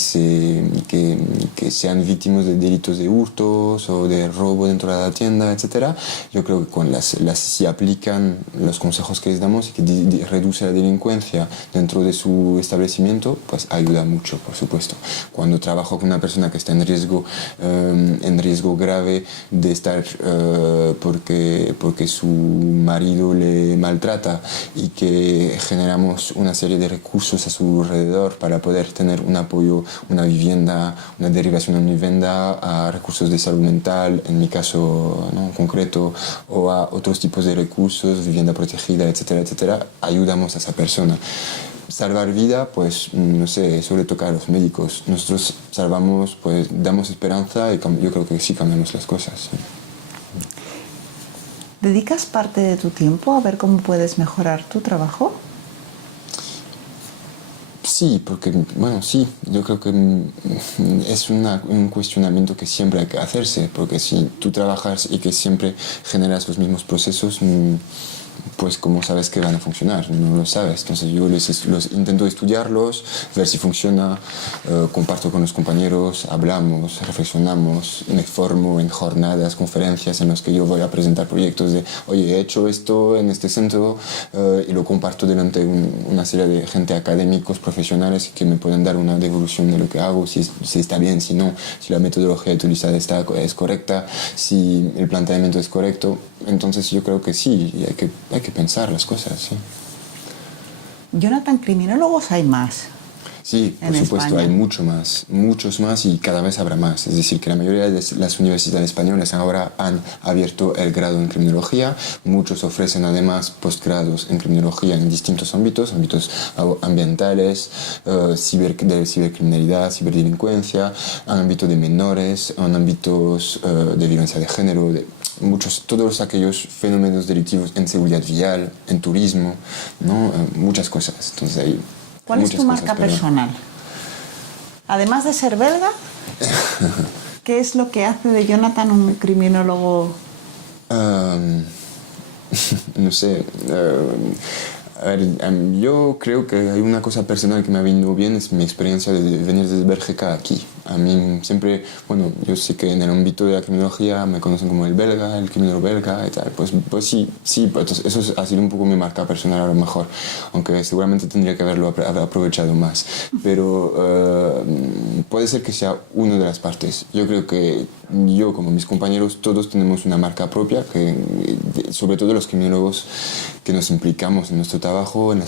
sean víctimas de delitos de hurtos o de robo dentro de la tienda, etcétera. Yo creo que si aplican los consejos que les damos y que reduce la delincuencia dentro de su establecimiento, pues ayuda mucho, por supuesto. Cuando trabajo con una persona que está en riesgo grave de estar porque su marido le maltrata y que generamos una serie de recursos a su alrededor para poder tener un apoyo, una vivienda, una derivación a una vivienda, a recursos de salud mental, en mi caso, ¿no? En concreto, o a otros tipos de recursos, vivienda protegida, etcétera, etcétera, ayudamos a esa persona. Salvar vida, pues no sé, eso le toca a los médicos. Nosotros salvamos, pues damos esperanza y yo creo que sí cambiamos las cosas. Sí. ¿Dedicas parte de tu tiempo a ver cómo puedes mejorar tu trabajo? Sí, porque, bueno, sí, yo creo que es un cuestionamiento que siempre hay que hacerse, porque si tú trabajas y que siempre generas los mismos procesos, pues cómo sabes que van a funcionar, no lo sabes. Entonces yo los intento estudiarlos, ver si funciona, comparto con los compañeros, hablamos, reflexionamos, me formo en jornadas, conferencias en las que yo voy a presentar proyectos de, oye, he hecho esto en este centro y lo comparto delante de una serie de gente, académicos, profesionales que me pueden dar una devolución de lo que hago, si está bien, si no, si la metodología utilizada es correcta, si el planteamiento es correcto. Entonces yo creo que sí, hay que pensar las cosas, sí. Jonathan, criminólogos hay más. Sí, por supuesto, España. hay muchos más y cada vez habrá más. Es decir, que la mayoría de las universidades españolas ahora han abierto el grado en criminología. Muchos ofrecen además postgrados en criminología en distintos ámbitos ambientales, de cibercriminalidad, ciberdelincuencia, en ámbito de menores, en ámbitos de violencia de género, todos aquellos fenómenos delictivos en seguridad vial, en turismo, ¿no? Muchas cosas. Entonces hay ¿Cuál es tu marca personal? Además de ser belga, ¿qué es lo que hace de Jonathan un criminólogo? No sé. A ver, yo creo que hay una cosa personal que me ha venido bien, es mi experiencia de venir desde Bélgica aquí. A mí siempre, bueno, yo sé que en el ámbito de la criminología me conocen como el belga, el criminólogo belga y tal. Pues sí, pues eso ha sido un poco mi marca personal a lo mejor, aunque seguramente tendría que haberlo aprovechado más. Pero puede ser que sea una de las partes. Yo creo que yo, como mis compañeros, todos tenemos una marca propia, sobre todo los criminólogos que nos implicamos en nuestro trabajo, en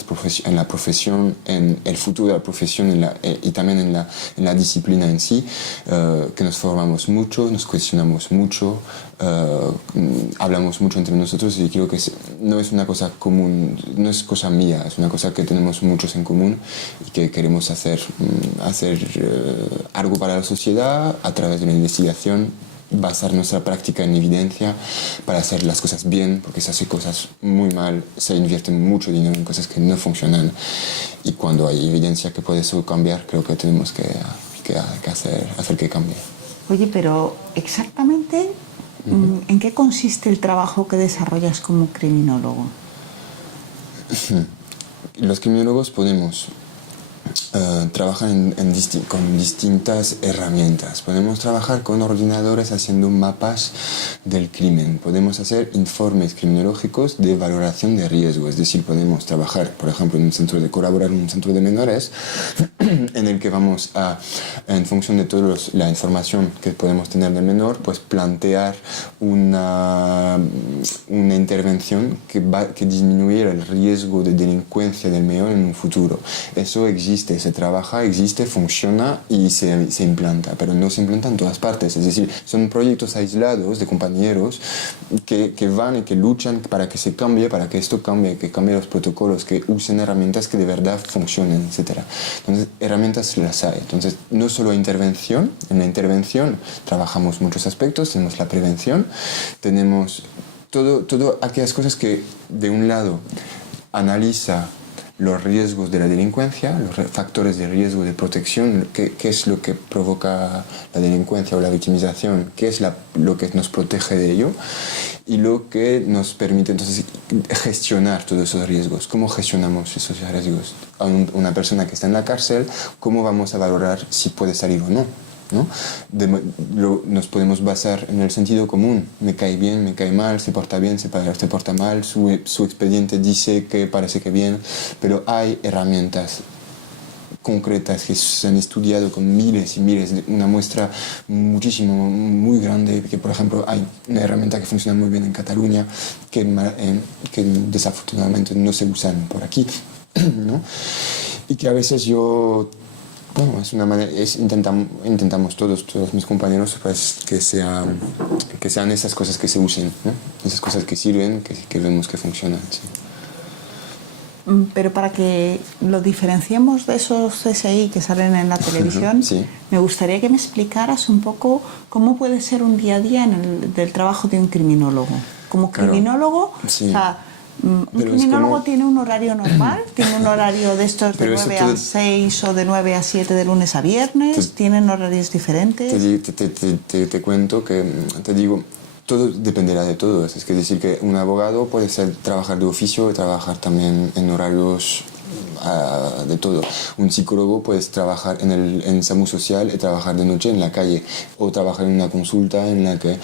la profesión, en el futuro de la profesión y también en la disciplina en sí, que nos formamos mucho, nos cuestionamos mucho, hablamos mucho entre nosotros, y creo que no es una cosa común, no es cosa mía, es una cosa que tenemos muchos en común y que queremos hacer algo para la sociedad a través de la investigación, basar nuestra práctica en evidencia para hacer las cosas bien, porque se hace cosas muy mal, se invierte mucho dinero en cosas que no funcionan, y cuando hay evidencia que puede eso cambiar, creo que tenemos que hacer que cambie. Oye, pero exactamente, ¿en qué consiste el trabajo que desarrollas como criminólogo? Los criminólogos podemos trabajar con distintas herramientas. Podemos trabajar con ordenadores haciendo mapas del crimen. Podemos hacer informes criminológicos de valoración de riesgo. Es decir, podemos trabajar, por ejemplo, colaborar en un centro de menores en el que vamos a, en función de toda la información que podemos tener del menor, pues plantear una intervención que disminuya el riesgo de delincuencia del menor en un futuro. Eso existe, se trabaja, existe, funciona y se implanta, pero no se implanta en todas partes. Es decir, son proyectos aislados de compañeros que van y que luchan para que se cambie, para que esto cambie, que cambie los protocolos, que usen herramientas que de verdad funcionen, etc. Entonces, herramientas las hay. Entonces, no solo intervención, en la intervención trabajamos muchos aspectos, tenemos la prevención, tenemos todo aquellas cosas que, de un lado, analiza los riesgos de la delincuencia, los factores de riesgo de protección, qué es lo que provoca la delincuencia o la victimización, qué es lo que nos protege de ello, y lo que nos permite entonces gestionar todos esos riesgos. ¿Cómo gestionamos esos riesgos? A una persona que está en la cárcel, ¿cómo vamos a valorar si puede salir o no? ¿No? Nos podemos basar en el sentido común. Me cae bien, me cae mal, se porta bien, se porta mal, su expediente dice que parece que bien, pero hay herramientas concretas que se han estudiado con miles y miles, una muestra muchísimo, muy grande, que por ejemplo hay una herramienta que funciona muy bien en Cataluña, que desafortunadamente no se usan por aquí, ¿no? Y que a veces bueno, es una manera, intentamos todos mis compañeros, pues, que sean esas cosas que se usen, ¿no? Esas cosas que sirven, que vemos que funcionan. Sí. Pero para que lo diferenciemos de esos CSI que salen en la televisión, sí. Me gustaría que me explicaras un poco cómo puede ser un día a día del trabajo de un criminólogo. Como criminólogo, sí. O sea, ¿un criminólogo tiene un horario normal? ¿Tiene un horario de estos de 9 a 6 o de 9 a 7 de lunes a viernes? ¿Tienen horarios diferentes? Te cuento que, te digo, todo dependerá de todo. Es decir, que un abogado puede trabajar de oficio y trabajar también en horarios de todo. Un psicólogo puede trabajar en SAMU social y trabajar de noche en la calle, o trabajar en una consulta en la que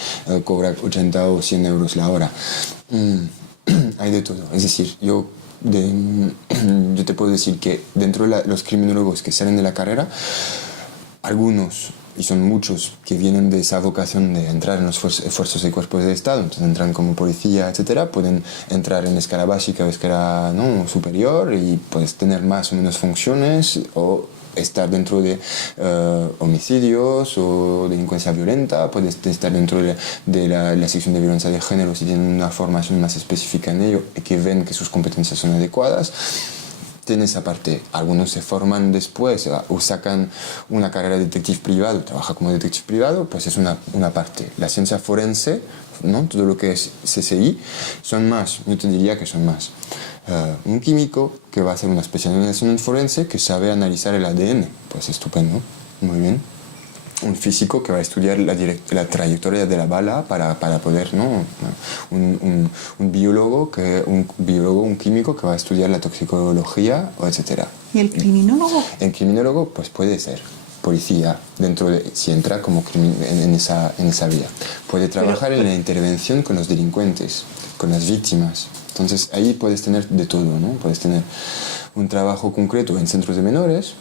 cobra 80 o 100 euros la hora. Hay de todo. Es decir, yo te puedo decir que dentro de los criminólogos que salen de la carrera, algunos, y son muchos, que vienen de esa vocación de entrar en los fuerzas y cuerpos de Estado, entonces entran como policía, etcétera, pueden entrar en escala básica o escala superior y puedes tener más o menos funciones, o estar dentro de homicidios o delincuencia violenta, puedes estar dentro de la sección de violencia de género si tienen una formación más específica en ello y que ven que sus competencias son adecuadas. Tienes aparte, algunos se forman después o sacan una carrera de detective privado, trabaja como detective privado, pues es una parte. La ciencia forense, ¿no? Todo lo que es CSI, son más, yo te diría que son más. Un químico que va a hacer una especialización en forense que sabe analizar el ADN, pues estupendo, muy bien. Un físico que va a estudiar la trayectoria de la bala para poder, ¿no? Un biólogo, un químico que va a estudiar la toxicología, etc. ¿Y el criminólogo? El criminólogo, pues puede ser. policía, si entra como en esa vía. Puede trabajar en la intervención con los delincuentes, con las víctimas. Entonces ahí puedes tener de todo, ¿no? Puedes tener un trabajo concreto en centros de menores,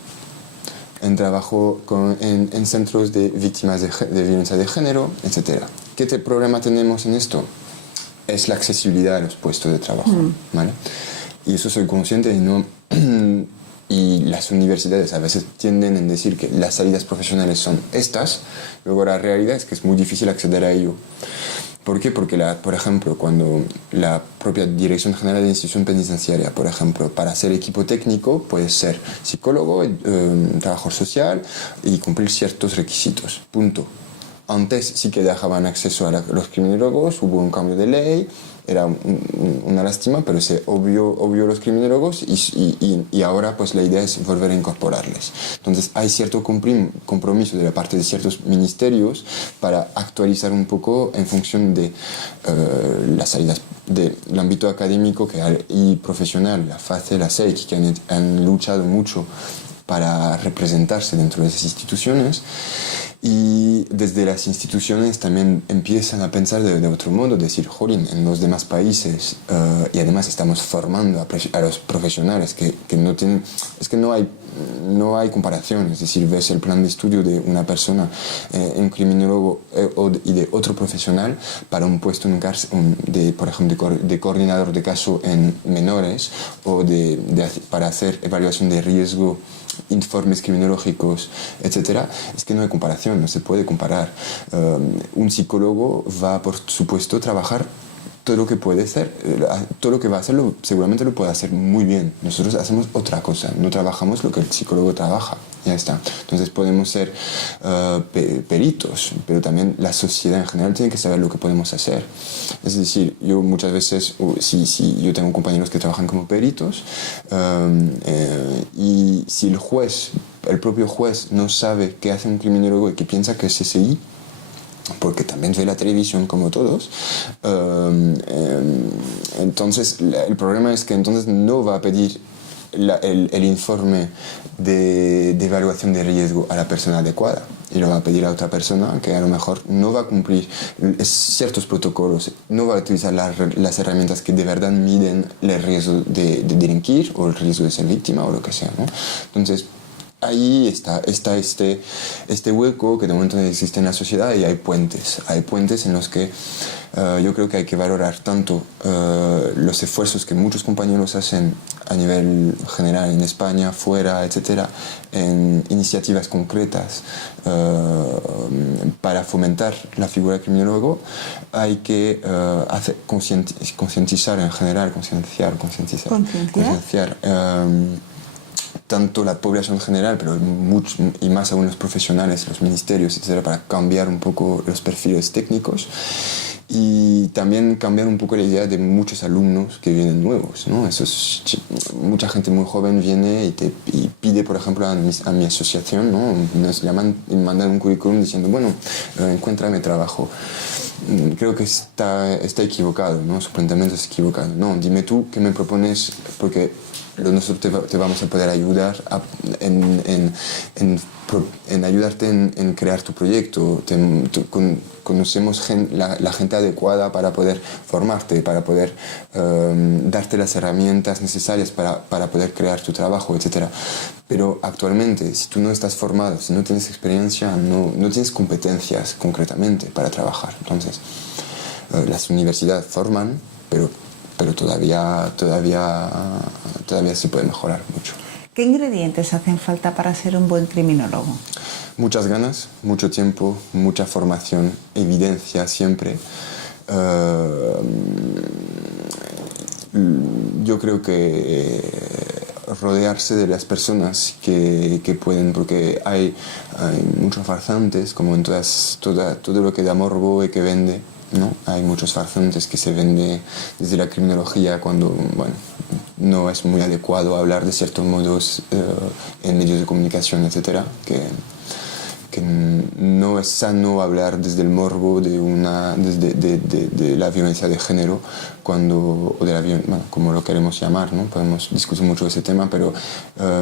en trabajo en centros de víctimas de violencia de género, etc. ¿Qué problema tenemos en esto? Es la accesibilidad a los puestos de trabajo, ¿vale? Y eso soy consciente y las universidades a veces tienden a decir que las salidas profesionales son estas, luego la realidad es que es muy difícil acceder a ello. ¿Por qué? Porque, por ejemplo, cuando la propia Dirección General de Institución Penitenciaria, por ejemplo, para ser equipo técnico puedes ser psicólogo, trabajador social y cumplir ciertos requisitos, punto. Antes sí que dejaban acceso a los criminólogos, hubo un cambio de ley, era una lástima, pero se obvió los criminólogos y ahora pues la idea es volver a incorporarles. Entonces hay cierto compromiso de la parte de ciertos ministerios para actualizar un poco en función de las salidas del ámbito académico y profesional, la FACE, la SEIC, que han luchado mucho para representarse dentro de esas instituciones. Y desde las instituciones también empiezan a pensar de otro modo, decir, jolín, en los demás países, y además estamos formando a los profesionales que no tienen, es que no hay comparación, es decir, ves el plan de estudio de una persona, un criminólogo y de otro profesional para un puesto en cárcel, por ejemplo, de coordinador de caso en menores o para hacer evaluación de riesgo, informes criminológicos, etcétera, es que no hay comparación, no se puede comparar. Un psicólogo va, por supuesto, a trabajar todo lo que puede hacer, todo lo que va a hacer seguramente lo puede hacer muy bien. Nosotros hacemos otra cosa, no trabajamos lo que el psicólogo trabaja, ya está. Entonces podemos ser peritos, pero también la sociedad en general tiene que saber lo que podemos hacer. Es decir, yo muchas veces, si yo tengo compañeros que trabajan como peritos, y si el propio juez no sabe qué hace un criminólogo y que piensa que es SSI, porque también ve la televisión como todos, entonces el problema es que entonces no va a pedir el informe de evaluación de riesgo a la persona adecuada y lo va a pedir a otra persona que a lo mejor no va a cumplir ciertos protocolos, no va a utilizar las herramientas que de verdad miden el riesgo de delinquir o el riesgo de ser víctima o lo que sea, ¿no? Entonces ahí está este hueco que de momento no existe en la sociedad y hay puentes en los que yo creo que hay que valorar tanto los esfuerzos que muchos compañeros hacen a nivel general en España, fuera, etcétera, en iniciativas concretas para fomentar la figura del criminólogo. Hay que concientizar en general, concienciar tanto la población en general, pero y más aún los profesionales, los ministerios, etcétera, para cambiar un poco los perfiles técnicos y también cambiar un poco la idea de muchos alumnos que vienen nuevos, ¿no? Mucha gente muy joven viene y pide, por ejemplo, a mi asociación, ¿no? Nos llaman y mandan un currículum diciendo, bueno, encuéntrame trabajo. Creo que está equivocado, ¿no? Su planteamiento es equivocado. No, dime tú qué me propones, porque nosotros te vamos a poder ayudar en ayudarte en crear tu proyecto. Conocemos la gente adecuada para poder formarte, para poder darte las herramientas necesarias para poder crear tu trabajo, etc. Pero actualmente, si tú no estás formado, si no tienes experiencia, no tienes competencias concretamente para trabajar. Entonces, las universidades forman, pero todavía se puede mejorar mucho. ¿Qué ingredientes hacen falta para ser un buen criminólogo? Muchas ganas, mucho tiempo, mucha formación, evidencia siempre. Yo creo que rodearse de las personas que pueden, porque hay muchos farsantes, como en todo lo que da morbo y que vende, ¿no? Hay muchos farsantes que se venden desde la criminología cuando, bueno, no es muy adecuado hablar de ciertos modos en medios de comunicación, etcétera, que no es sano hablar desde el morbo de la violencia de género, o de la bueno, como lo queremos llamar, ¿no? Podemos discutir mucho ese tema, pero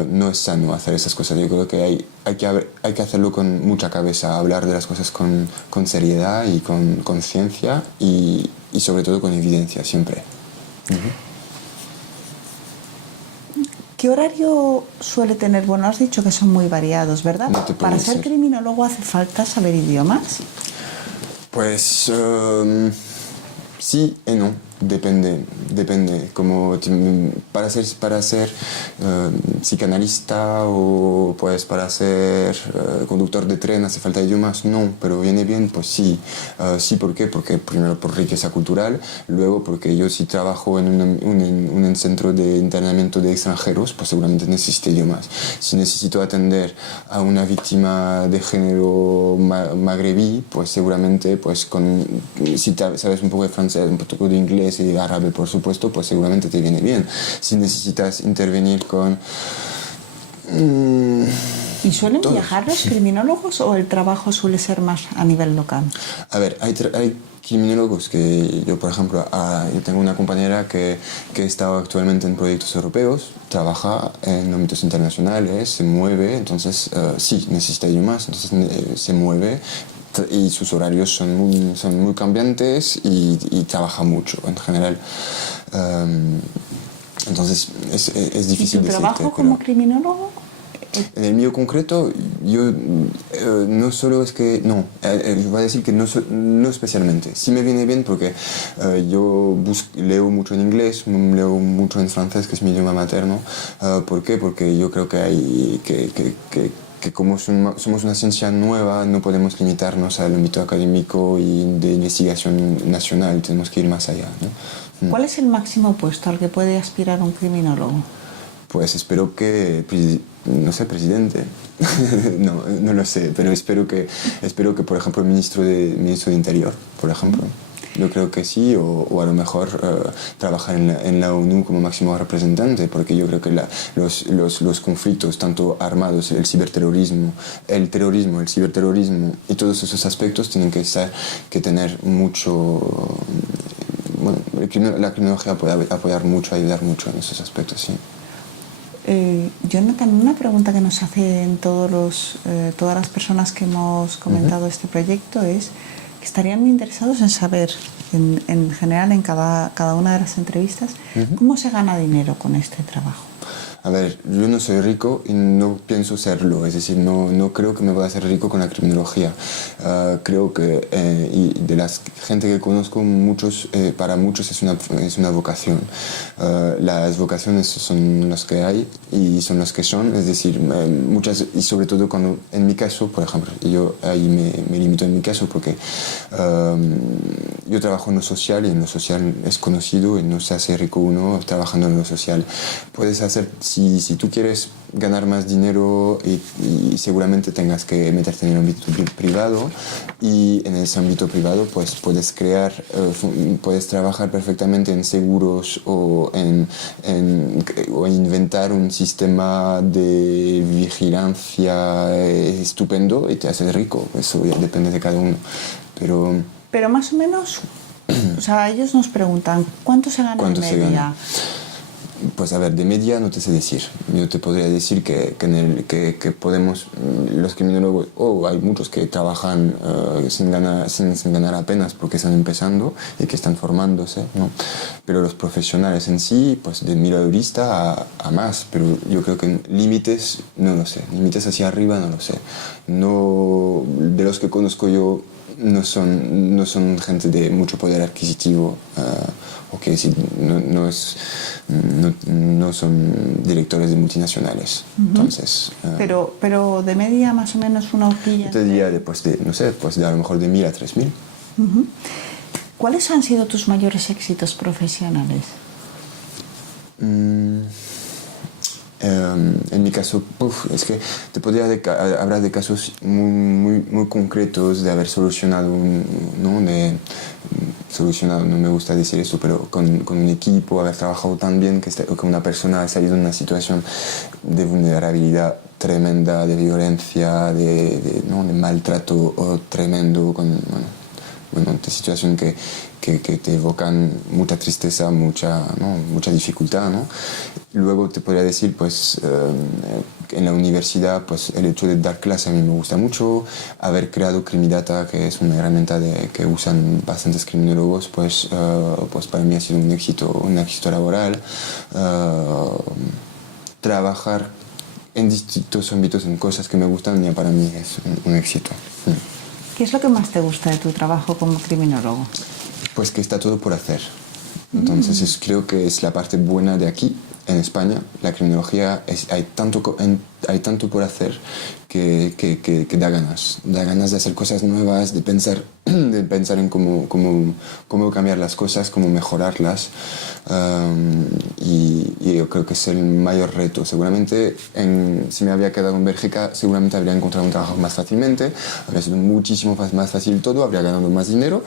no es sano hacer esas cosas. Yo creo que hay que hacerlo con mucha cabeza, hablar de las cosas con seriedad y con conciencia y sobre todo con evidencia siempre. ¿Qué horario suele tener? Bueno, has dicho que son muy variados, ¿verdad? No te puedo ¿Para ser decir. criminólogo hace falta saber idiomas? Pues sí y no. Depende. Como para ser psicanalista o pues para ser conductor de tren hace falta idiomas, no, pero viene bien, pues sí. Sí, ¿por qué? Porque primero por riqueza cultural, luego porque yo si trabajo en un centro de internamiento de extranjeros, pues seguramente necesito idiomas. Si necesito atender a una víctima de género magrebí, pues seguramente pues si sabes un poco de francés, un poco de inglés y árabe, por supuesto, pues seguramente te viene bien. Si necesitas intervenir con... ¿Y suelen viajar los criminólogos o el trabajo suele ser más a nivel local? A ver, hay criminólogos que yo, por ejemplo, yo tengo una compañera que está actualmente en proyectos europeos, trabaja en ámbitos internacionales, se mueve, entonces sí, necesita idiomas, entonces se mueve. Y sus horarios son muy cambiantes y trabaja mucho en general. Entonces es difícil ¿Y tu decirte, trabajo como criminólogo? En el mío concreto, yo no solo es que... No, voy a decir que no especialmente. Sí me viene bien porque yo leo mucho en inglés, leo mucho en francés, que es mi idioma materno. ¿Por qué? Porque yo creo que hay que como somos una ciencia nueva, no podemos limitarnos al ámbito académico y de investigación nacional, tenemos que ir más allá, ¿no? ¿Cuál es el máximo puesto al que puede aspirar un criminólogo? Pues espero que, no sé, presidente, no lo sé, pero espero que por ejemplo, ministro de Interior, por ejemplo. Yo creo que sí, o a lo mejor trabajar en la ONU como máximo representante, porque yo creo que los conflictos, tanto armados, el ciberterrorismo, el ciberterrorismo y todos esos aspectos tienen que tener mucho... Bueno, la criminología puede apoyar mucho, ayudar mucho en esos aspectos, sí. Jonathan, una pregunta que nos hacen todas las personas que hemos comentado este proyecto es que estarían muy interesados en saber, en general, en cada una de las entrevistas, cómo se gana dinero con este trabajo. A ver, yo no soy rico y no pienso serlo, es decir, no creo que me voy a hacer rico con la criminología. Creo que, y de la gente que conozco, para muchos es una vocación. Las vocaciones son las que hay y son las que son, es decir, muchas, y sobre todo cuando, en mi caso, por ejemplo, yo ahí me limito en mi caso porque yo trabajo en lo social y en lo social es conocido y no se hace rico uno trabajando en lo social. Puedes hacer, si tú quieres ganar más dinero y seguramente tengas que meterte en el ámbito privado y en ese ámbito privado pues puedes trabajar perfectamente en seguros o inventar un sistema de vigilancia estupendo y te haces rico. Eso ya depende de cada uno. Pero más o menos, o sea, ellos nos preguntan, ¿cuánto se gana en media? Pues a ver, de media no te sé decir. Yo te podría decir que podemos, los criminólogos, hay muchos que trabajan sin ganar apenas porque están empezando y que están formándose, ¿no? Pero los profesionales en sí, pues de miradorista a más, pero yo creo que límites, no lo sé. Límites hacia arriba, no lo sé. No, de los que conozco yo, no son gente de mucho poder adquisitivo, o que no son directores de multinacionales. Entonces, pero de media más o menos una horquilla. Yo te diría no sé, pues de a lo mejor de 1.000 a 3.000. ¿Cuáles han sido tus mayores éxitos profesionales? En mi caso, es que te podría hablar de casos muy concretos de haber solucionado, ¿no? solucionado, no me gusta decir eso, pero con un equipo, haber trabajado tan bien que una persona ha salido de una situación de vulnerabilidad tremenda, de violencia, ¿no? de maltrato tremendo, de situación que te evocan mucha tristeza, mucha dificultad, ¿no? Luego te podría decir, pues, en la universidad, pues, el hecho de dar clase a mí me gusta mucho, haber creado Crimidata, que es una herramienta que usan bastantes criminólogos, pues para mí ha sido un éxito laboral. Trabajar en distintos ámbitos, en cosas que me gustan, ya para mí es un éxito. ¿Qué es lo que más te gusta de tu trabajo como criminólogo? Pues que está todo por hacer. Entonces creo que es la parte buena de aquí, en España. La criminología, hay tanto por hacer que da ganas. Da ganas de hacer cosas nuevas, de pensar en cómo cambiar las cosas, cómo mejorarlas. Y yo creo que es el mayor reto. Seguramente, si me había quedado en Bélgica, seguramente habría encontrado un trabajo más fácilmente, habría sido muchísimo más fácil todo, habría ganado más dinero.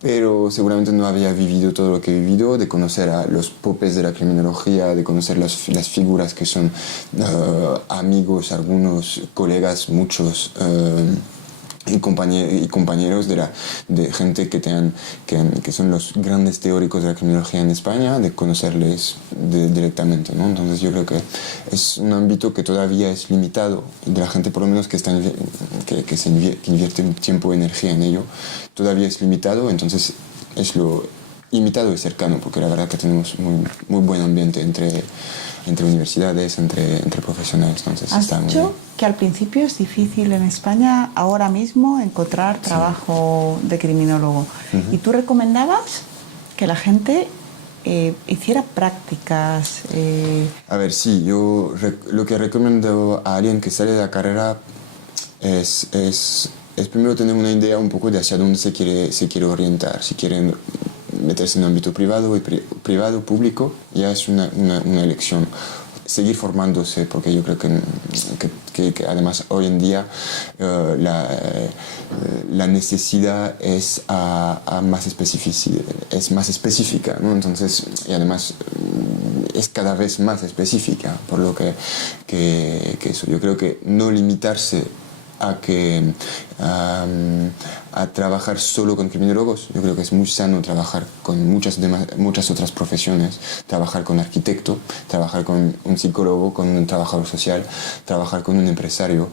Pero seguramente no había vivido todo lo que he vivido, de conocer a los popes de la criminología, de conocer las figuras que son amigos, algunos colegas, muchos, y compañeros de gente que son los grandes teóricos de la criminología en España, de conocerles directamente, ¿no? Entonces yo creo que es un ámbito que todavía es limitado, de la gente por lo menos que invierte tiempo y energía en ello, todavía es limitado, entonces es lo limitado y cercano, porque la verdad que tenemos muy buen ambiente entre universidades, entre profesionales. Entonces Has está muy dicho bien. que al principio es difícil en España ahora mismo encontrar trabajo de criminólogo. ¿Y tú recomendabas que la gente hiciera prácticas? A ver, sí, yo lo que recomiendo a alguien que sale de la carrera es primero tener una idea un poco de hacia dónde se quiere orientar. Si quieren meterse en el ámbito privado, público, ya es una elección. Seguir formándose, porque yo creo que además hoy en día la necesidad es más específica, ¿no? Entonces, y además es cada vez más específica, por lo que eso. Yo creo que no limitarse a trabajar solo con criminólogos. Yo creo que es muy sano trabajar con muchas otras profesiones, trabajar con arquitecto, trabajar con un psicólogo, con un trabajador social, trabajar con un empresario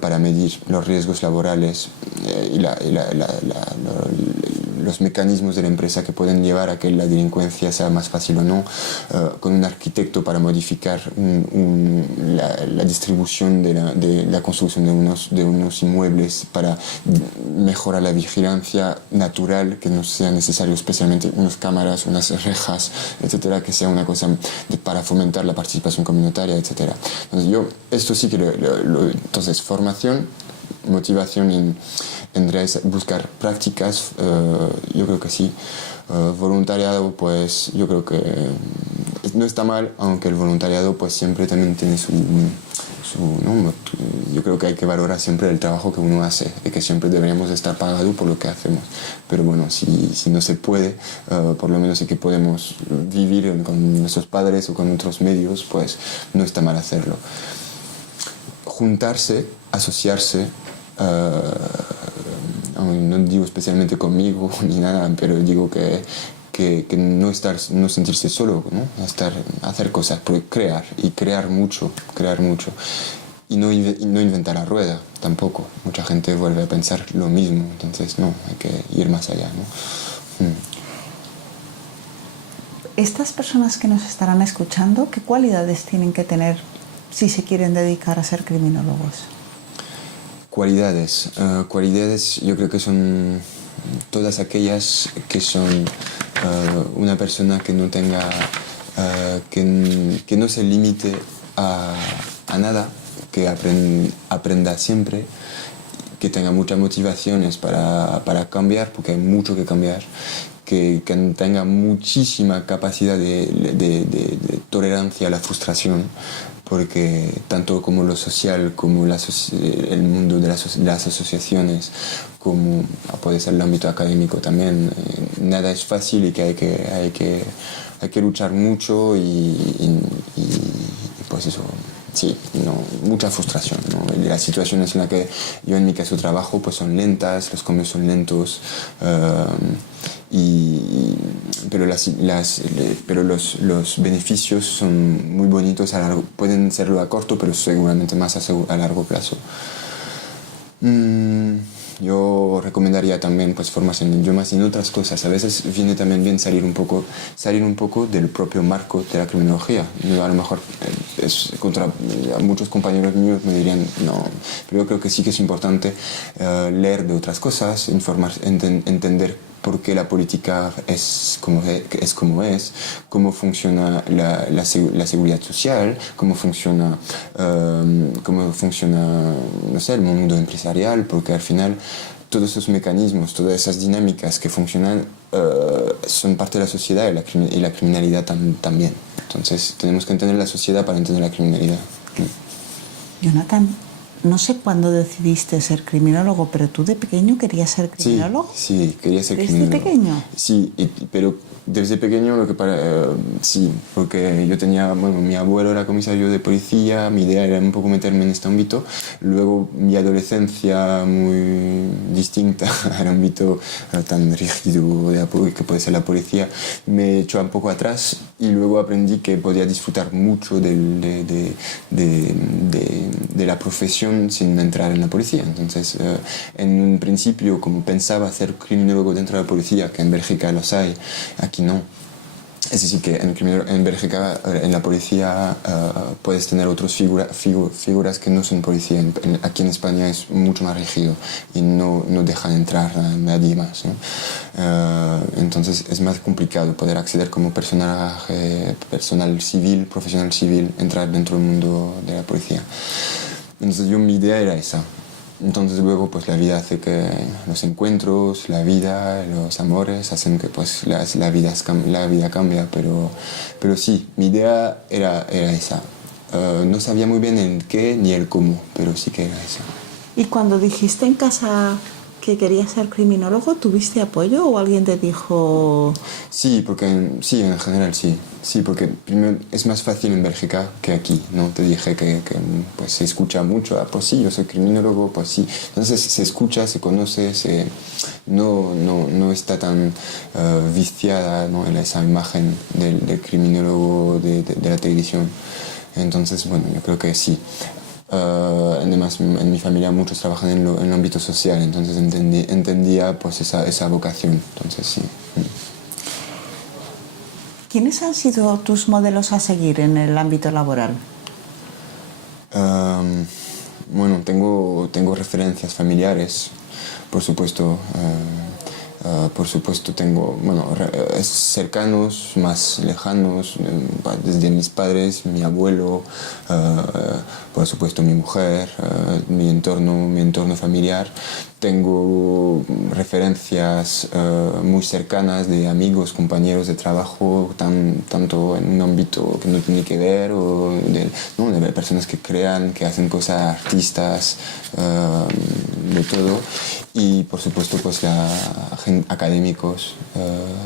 para medir los riesgos laborales y los mecanismos de la empresa que pueden llevar a que la delincuencia sea más fácil o no, con un arquitecto para modificar la distribución de la construcción de unos inmuebles para mejorar la vigilancia natural, que no sea necesario especialmente unas cámaras, unas rejas, etcétera, que sea una cosa para fomentar la participación comunitaria, etcétera. Entonces esto sí que entonces formación, motivación en buscar prácticas, yo creo que sí. Voluntariado, pues yo creo que no está mal, aunque el voluntariado pues siempre también tiene ¿no? Yo creo que hay que valorar siempre el trabajo que uno hace y que siempre deberíamos estar pagados por lo que hacemos. Pero bueno, si no se puede, por lo menos si que podemos vivir con nuestros padres o con otros medios, pues no está mal hacerlo. Juntarse, asociarse, no digo especialmente conmigo ni nada, pero digo que no sentirse solo, ¿no? Hacer cosas, crear mucho, y no inventar la rueda tampoco. Mucha gente vuelve a pensar lo mismo, entonces no, hay que ir más allá, ¿no? Estas personas que nos estarán escuchando, ¿qué cualidades tienen que tener si se quieren dedicar a ser criminólogos? Cualidades yo creo que son todas aquellas que son una persona que no tenga, que no se limite a nada, que aprenda siempre, que tenga muchas motivaciones para cambiar, porque hay mucho que cambiar, que tenga muchísima capacidad de tolerancia a la frustración, porque tanto como lo social, como el mundo de las asociaciones, como puede ser el ámbito académico también, nada es fácil y que hay que luchar mucho y pues eso. Sí, no, mucha frustración, ¿no? Las situaciones en las que yo en mi caso trabajo pues son lentas, los cambios son lentos, pero los beneficios son muy bonitos pueden serlo a corto, pero seguramente más a largo plazo. Yo recomendaría también pues formación en idiomas y en otras cosas. A veces viene también bien salir un poco del propio marco de la criminología. Yo, a lo mejor muchos compañeros míos me dirían no, pero yo creo que sí que es importante leer de otras cosas, entender por qué la política es como es, cómo funciona la seguridad social, cómo funciona, no sé, el mundo empresarial, porque al final todos esos mecanismos, todas esas dinámicas que funcionan son parte de la sociedad y la criminalidad también. Entonces tenemos que entender la sociedad para entender la criminalidad. Jonathan, no sé cuándo decidiste ser criminólogo, pero tú de pequeño querías ser criminólogo. Sí, quería ser criminólogo. ¿Desde pequeño? Sí, pero desde pequeño sí, porque yo tenía, bueno, mi abuelo era comisario de policía, mi idea era un poco meterme en este ámbito. Luego mi adolescencia muy distinta al ámbito tan rígido que puede ser la policía me echó un poco atrás y luego aprendí que podía disfrutar mucho de la profesión sin entrar en la policía. Entonces, en un principio, como pensaba ser criminólogo dentro de la policía, que en Bélgica los hay, aquí no. Es decir, que en Bélgica, en la policía, puedes tener otras figuras que no son policía. Aquí en España es mucho más rígido y no dejan entrar a nadie más, ¿no? Entonces es más complicado poder acceder como profesional civil, entrar dentro del mundo de la policía. Entonces mi idea era esa. Entonces luego pues la vida hace que los encuentros, la vida, los amores hacen que pues la vida cambia, pero sí, mi idea era esa. No sabía muy bien el qué ni el cómo, pero sí que era esa. ¿Y cuando dijiste en casa que querías ser criminólogo, tuviste apoyo o alguien te dijo...? Sí, en general sí. Sí, porque primero es más fácil en Bélgica que aquí, ¿no? Te dije que pues, se escucha mucho, pues sí, yo soy criminólogo, pues sí. Entonces se escucha, se conoce, no está tan viciada, ¿no? En esa imagen del criminólogo de la televisión. Entonces, bueno, yo creo que sí. Además, en mi familia muchos trabajan en el ámbito social, entonces entendía pues esa vocación. Entonces, sí. ¿Quiénes han sido tus modelos a seguir en el ámbito laboral? Bueno, tengo referencias familiares, por supuesto. Por supuesto tengo cercanos, más lejanos, desde mis padres, mi abuelo, por supuesto mi mujer, mi entorno familiar. Tengo referencias muy cercanas de amigos, compañeros de trabajo, tanto en un ámbito que no tiene que ver, o de personas que crean, que hacen cosas, artistas, de todo. Y por supuesto pues académicos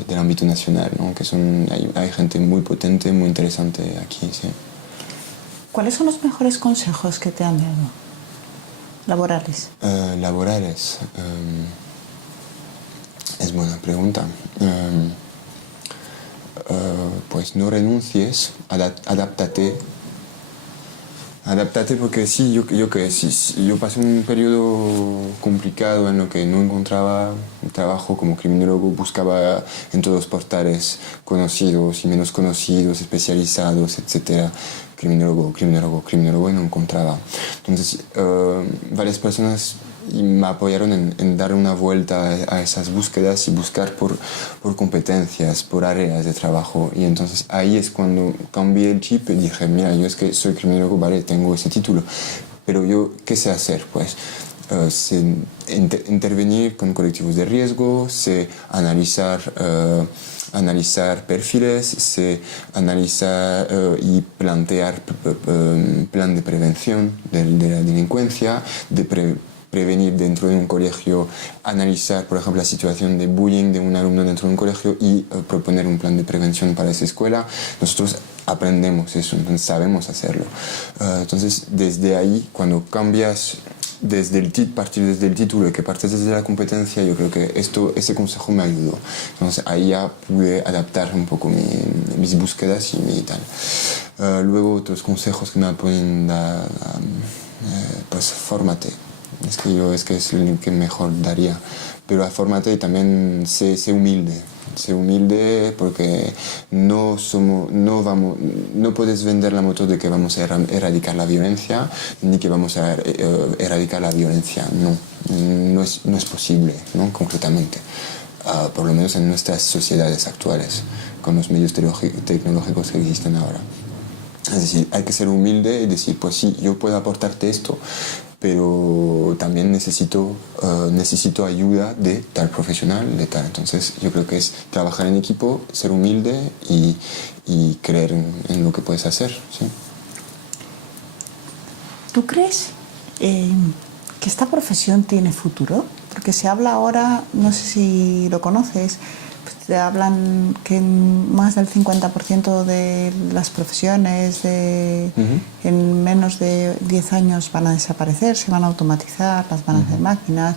del ámbito nacional, ¿no? Que hay gente muy potente, muy interesante aquí, sí. ¿Cuáles son los mejores consejos que te han dado? Laborales. Laborales. Es buena pregunta. Pues no renuncies, adáptate. Adáptate porque sí, yo pasé un periodo complicado en lo que no encontraba trabajo como criminólogo, buscaba en todos los portales conocidos y menos conocidos, especializados, etc. Criminólogo, y no encontraba. Entonces, varias personas me apoyaron en dar una vuelta a esas búsquedas y buscar por competencias, por áreas de trabajo. Y entonces ahí es cuando cambié el chip y dije, mira, yo es que soy criminólogo, vale, tengo ese título, pero yo, ¿qué sé hacer? Pues intervenir con colectivos de riesgo, analizar perfiles, analizar y plantear plan de prevención de la delincuencia, prevenir dentro de un colegio, analizar, por ejemplo, la situación de bullying de un alumno dentro de un colegio y proponer un plan de prevención para esa escuela. Nosotros aprendemos eso, entonces sabemos hacerlo. Entonces, desde ahí, cuando cambias partir desde el título y que partes desde la competencia, yo creo que ese consejo me ayudó. Entonces ahí ya pude adaptar un poco mis búsquedas y mi tal. Luego otros consejos que me pueden dar, pues fórmate. Es que es el que mejor daría. Pero fórmate y también sé humilde. Sé humilde porque no puedes vender la moto de que vamos a erradicar la violencia ni que vamos a erradicar la violencia. No es posible, ¿no? Concretamente. Por lo menos en nuestras sociedades actuales, con los medios tecnológicos que existen ahora. Es decir, hay que ser humilde y decir, pues sí, yo puedo aportarte esto, pero también necesito ayuda de tal profesional, de tal. Entonces yo creo que es trabajar en equipo, ser humilde y creer en lo que puedes hacer. ¿Sí? ¿Tú crees que esta profesión tiene futuro? Porque se habla ahora, no sé si lo conoces, te hablan que más del 50% de las profesiones en menos de 10 años van a desaparecer, se van a automatizar, las van a hacer máquinas.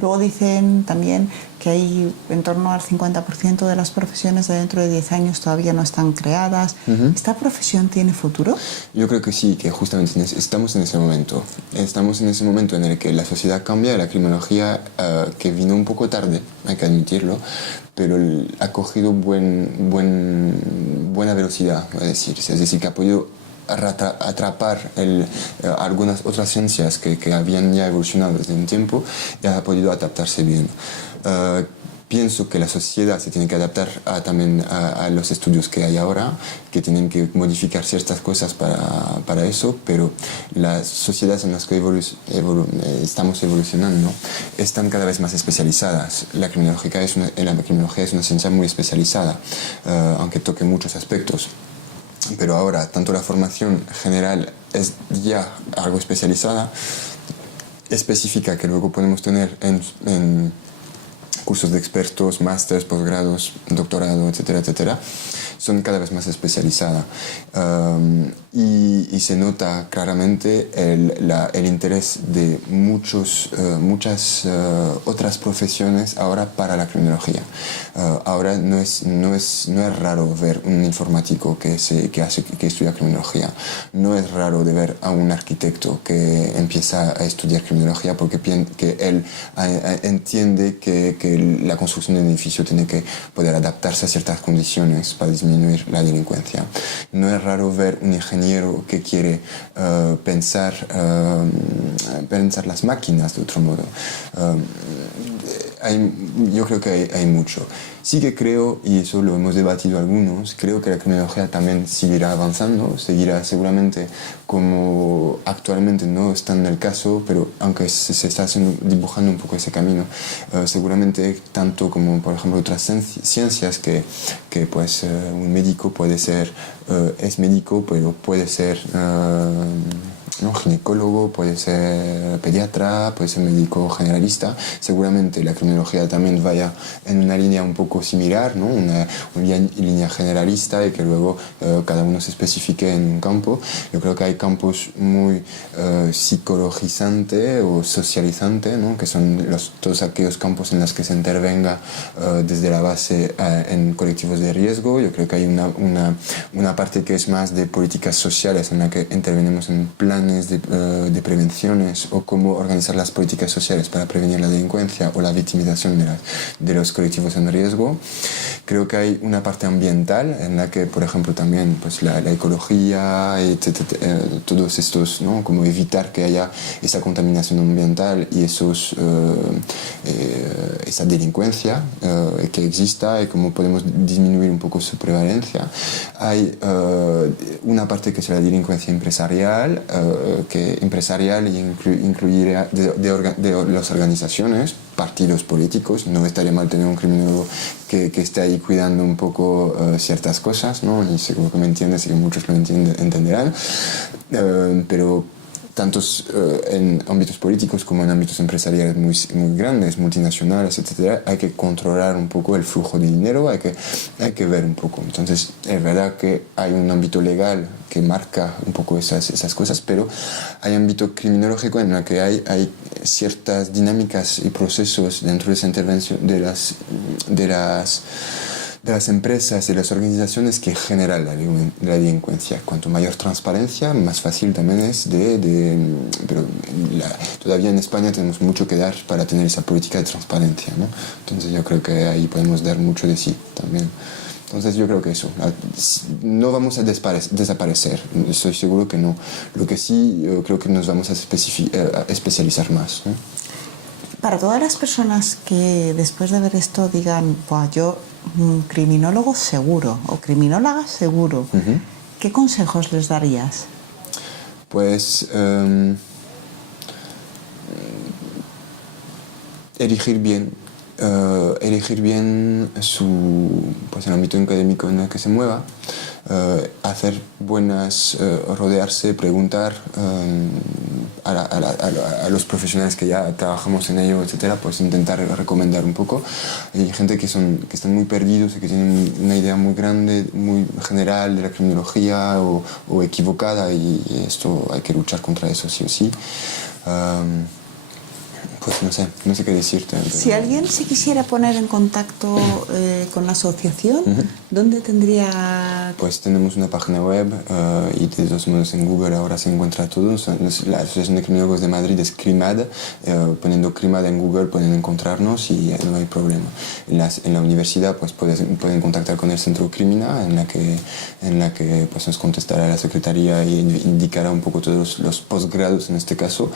Luego dicen también que hay en torno al 50% de las profesiones de dentro de 10 años todavía no están creadas. ¿Esta profesión tiene futuro? Yo creo que sí, que justamente estamos en ese momento. Estamos en ese momento en el que la sociedad cambia, la criminología, que vino un poco tarde, hay que admitirlo, pero ha cogido buena velocidad, es decir, que ha podido atrapar algunas otras ciencias que habían ya evolucionado desde un tiempo y ha podido adaptarse bien. Pienso que la sociedad se tiene que adaptar también a los estudios que hay ahora, que tienen que modificar ciertas cosas para eso, pero las sociedades en las que estamos evolucionando están cada vez más especializadas. La criminología es una ciencia muy especializada, aunque toque muchos aspectos. Pero ahora, tanto la formación general es ya algo especializada, específica, que luego podemos tener en cursos de expertos, másteres, posgrados, doctorado, etcétera, etcétera, son cada vez más especializadas. Y se nota claramente el interés de muchas otras profesiones ahora para la criminología. Ahora no es raro ver un informático que estudia criminología. No es raro de ver a un arquitecto que empieza a estudiar criminología porque que él entiende que la construcción de un edificio tiene que poder adaptarse a ciertas condiciones para disminuir la delincuencia. No es raro ver un ingeniero que quiere pensar las máquinas de otro modo. Yo creo que hay mucho. Sí que creo, y eso lo hemos debatido algunos, creo que la criminología también seguirá avanzando, seguirá seguramente como actualmente no está en el caso, pero aunque se está dibujando un poco ese camino, seguramente tanto como por ejemplo otras ciencias que pues un médico puede ser, es médico, pero puede ser ginecólogo, puede ser pediatra, puede ser médico generalista. Seguramente la criminología también vaya en una línea un poco similar, ¿no? una línea generalista y que luego cada uno se especifique en un campo. Yo creo que hay campos muy psicologizantes o socializantes, ¿no? Que son todos aquellos campos en los que se intervenga desde la base en colectivos de riesgo. Yo creo que hay una parte que es más de políticas sociales en la que intervenimos en planes de prevenciones o cómo organizar las políticas sociales para prevenir la delincuencia o la victimización de los colectivos en riesgo. Creo que hay una parte ambiental en la que, por ejemplo, también pues, la ecología, todos estos, ¿no? Como evitar que haya esa contaminación ambiental y esa delincuencia que exista y cómo podemos disminuir un poco su prevalencia. Hay una parte que es la delincuencia empresarial, que empresarial y incluiría de las organizaciones, partidos políticos. No estaría mal tener un criminólogo que esté ahí cuidando un poco ciertas cosas, ¿no? Y seguro que me entiendes y que muchos lo entenderán. Pero tanto en ámbitos políticos como en ámbitos empresariales muy grandes, multinacionales, etc., hay que controlar un poco el flujo de dinero, hay que ver un poco. Entonces, es verdad que hay un ámbito legal que marca un poco esas cosas, pero hay ámbito criminológico en el que hay ciertas dinámicas y procesos dentro de esa intervención de las empresas y las organizaciones que generan la delincuencia. Cuanto mayor transparencia, más fácil también es pero todavía en España tenemos mucho que dar para tener esa política de transparencia, ¿no? Entonces yo creo que ahí podemos dar mucho de sí también. Entonces yo creo que eso, no vamos a desaparecer, estoy seguro que no. Lo que sí, yo creo que nos vamos a especializar más, ¿no? Para todas las personas que después de ver esto digan, pues yo, criminólogo seguro o criminóloga seguro, ¿qué consejos les darías? Pues elegir bien el ámbito académico en el que se mueva, hacer rodearse, preguntar a los profesionales que ya trabajamos en ello, etcétera, pues intentar recomendar un poco. Hay gente que están muy perdidos y que tienen una idea muy grande, muy general de la criminología o equivocada, y esto hay que luchar contra eso sí o sí. Pues no sé qué decirte. Si alguien se quisiera poner en contacto con la asociación, ¿dónde tendría...? Pues tenemos una página web y de todos modos en Google ahora se encuentra todo. La Asociación de Criminólogos de Madrid es CRIMAD. Poniendo CRIMAD en Google pueden encontrarnos y no hay problema. En la universidad pues pueden contactar con el Centro Crimina, en la que pues nos contestará la secretaría e indicará un poco todos los posgrados en este caso.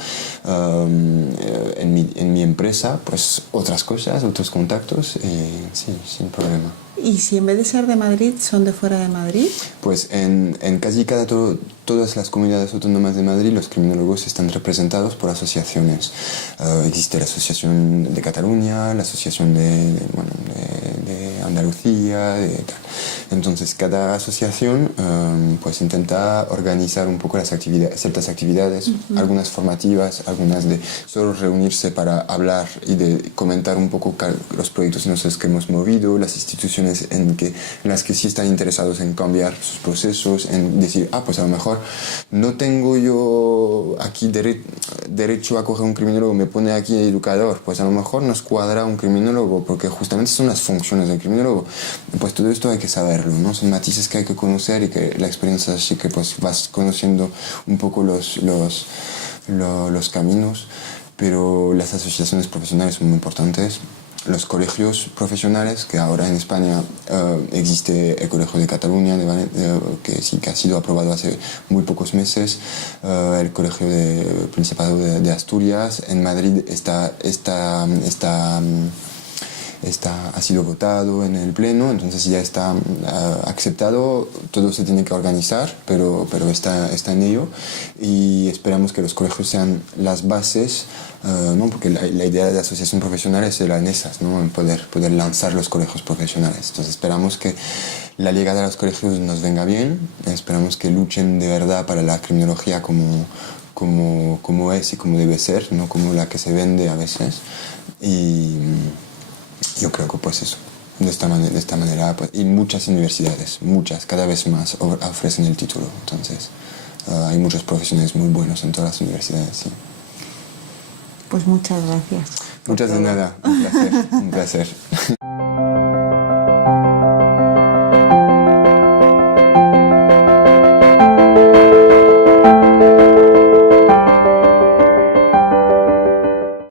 En mi empresa, pues otras cosas, otros contactos, sí, sin problema. ¿Y si en vez de ser de Madrid, son de fuera de Madrid? Pues en casi todas las comunidades autónomas de Madrid los criminólogos están representados por asociaciones. Existe la Asociación de Cataluña, la Asociación de Andalucía, tal. Entonces cada asociación pues intenta organizar un poco ciertas actividades, algunas formativas, algunas de solo reunirse para hablar y de comentar un poco los proyectos que hemos movido, las instituciones en las que sí están interesados en cambiar sus procesos, en decir, pues a lo mejor no tengo yo aquí derecho a coger un criminólogo, me pone aquí educador, pues a lo mejor nos cuadra un criminólogo, porque justamente son las funciones del criminólogo. Pues todo esto hay que saberlo, ¿no? Son matices que hay que conocer y que la experiencia así que pues vas conociendo un poco los caminos, pero las asociaciones profesionales son muy importantes. Los colegios profesionales, que ahora en España existe el Colegio de Cataluña, que sí que ha sido aprobado hace muy pocos meses, el Colegio del Principado de Asturias, en Madrid ha sido votado en el Pleno, entonces ya está aceptado, todo se tiene que organizar, pero está en ello, y esperamos que los colegios sean las bases, ¿no? Porque la idea de la asociación profesional es en esas, ¿no? En poder lanzar los colegios profesionales. Entonces esperamos que la llegada a los colegios nos venga bien, esperamos que luchen de verdad para la criminología como es y como debe ser, no como la que se vende a veces, y yo creo que pues eso, de esta manera pues, y muchas universidades, cada vez más ofrecen el título, entonces hay muchos profesionales muy buenos en todas las universidades, sí. Pues muchas gracias. Muchas de nada, un placer.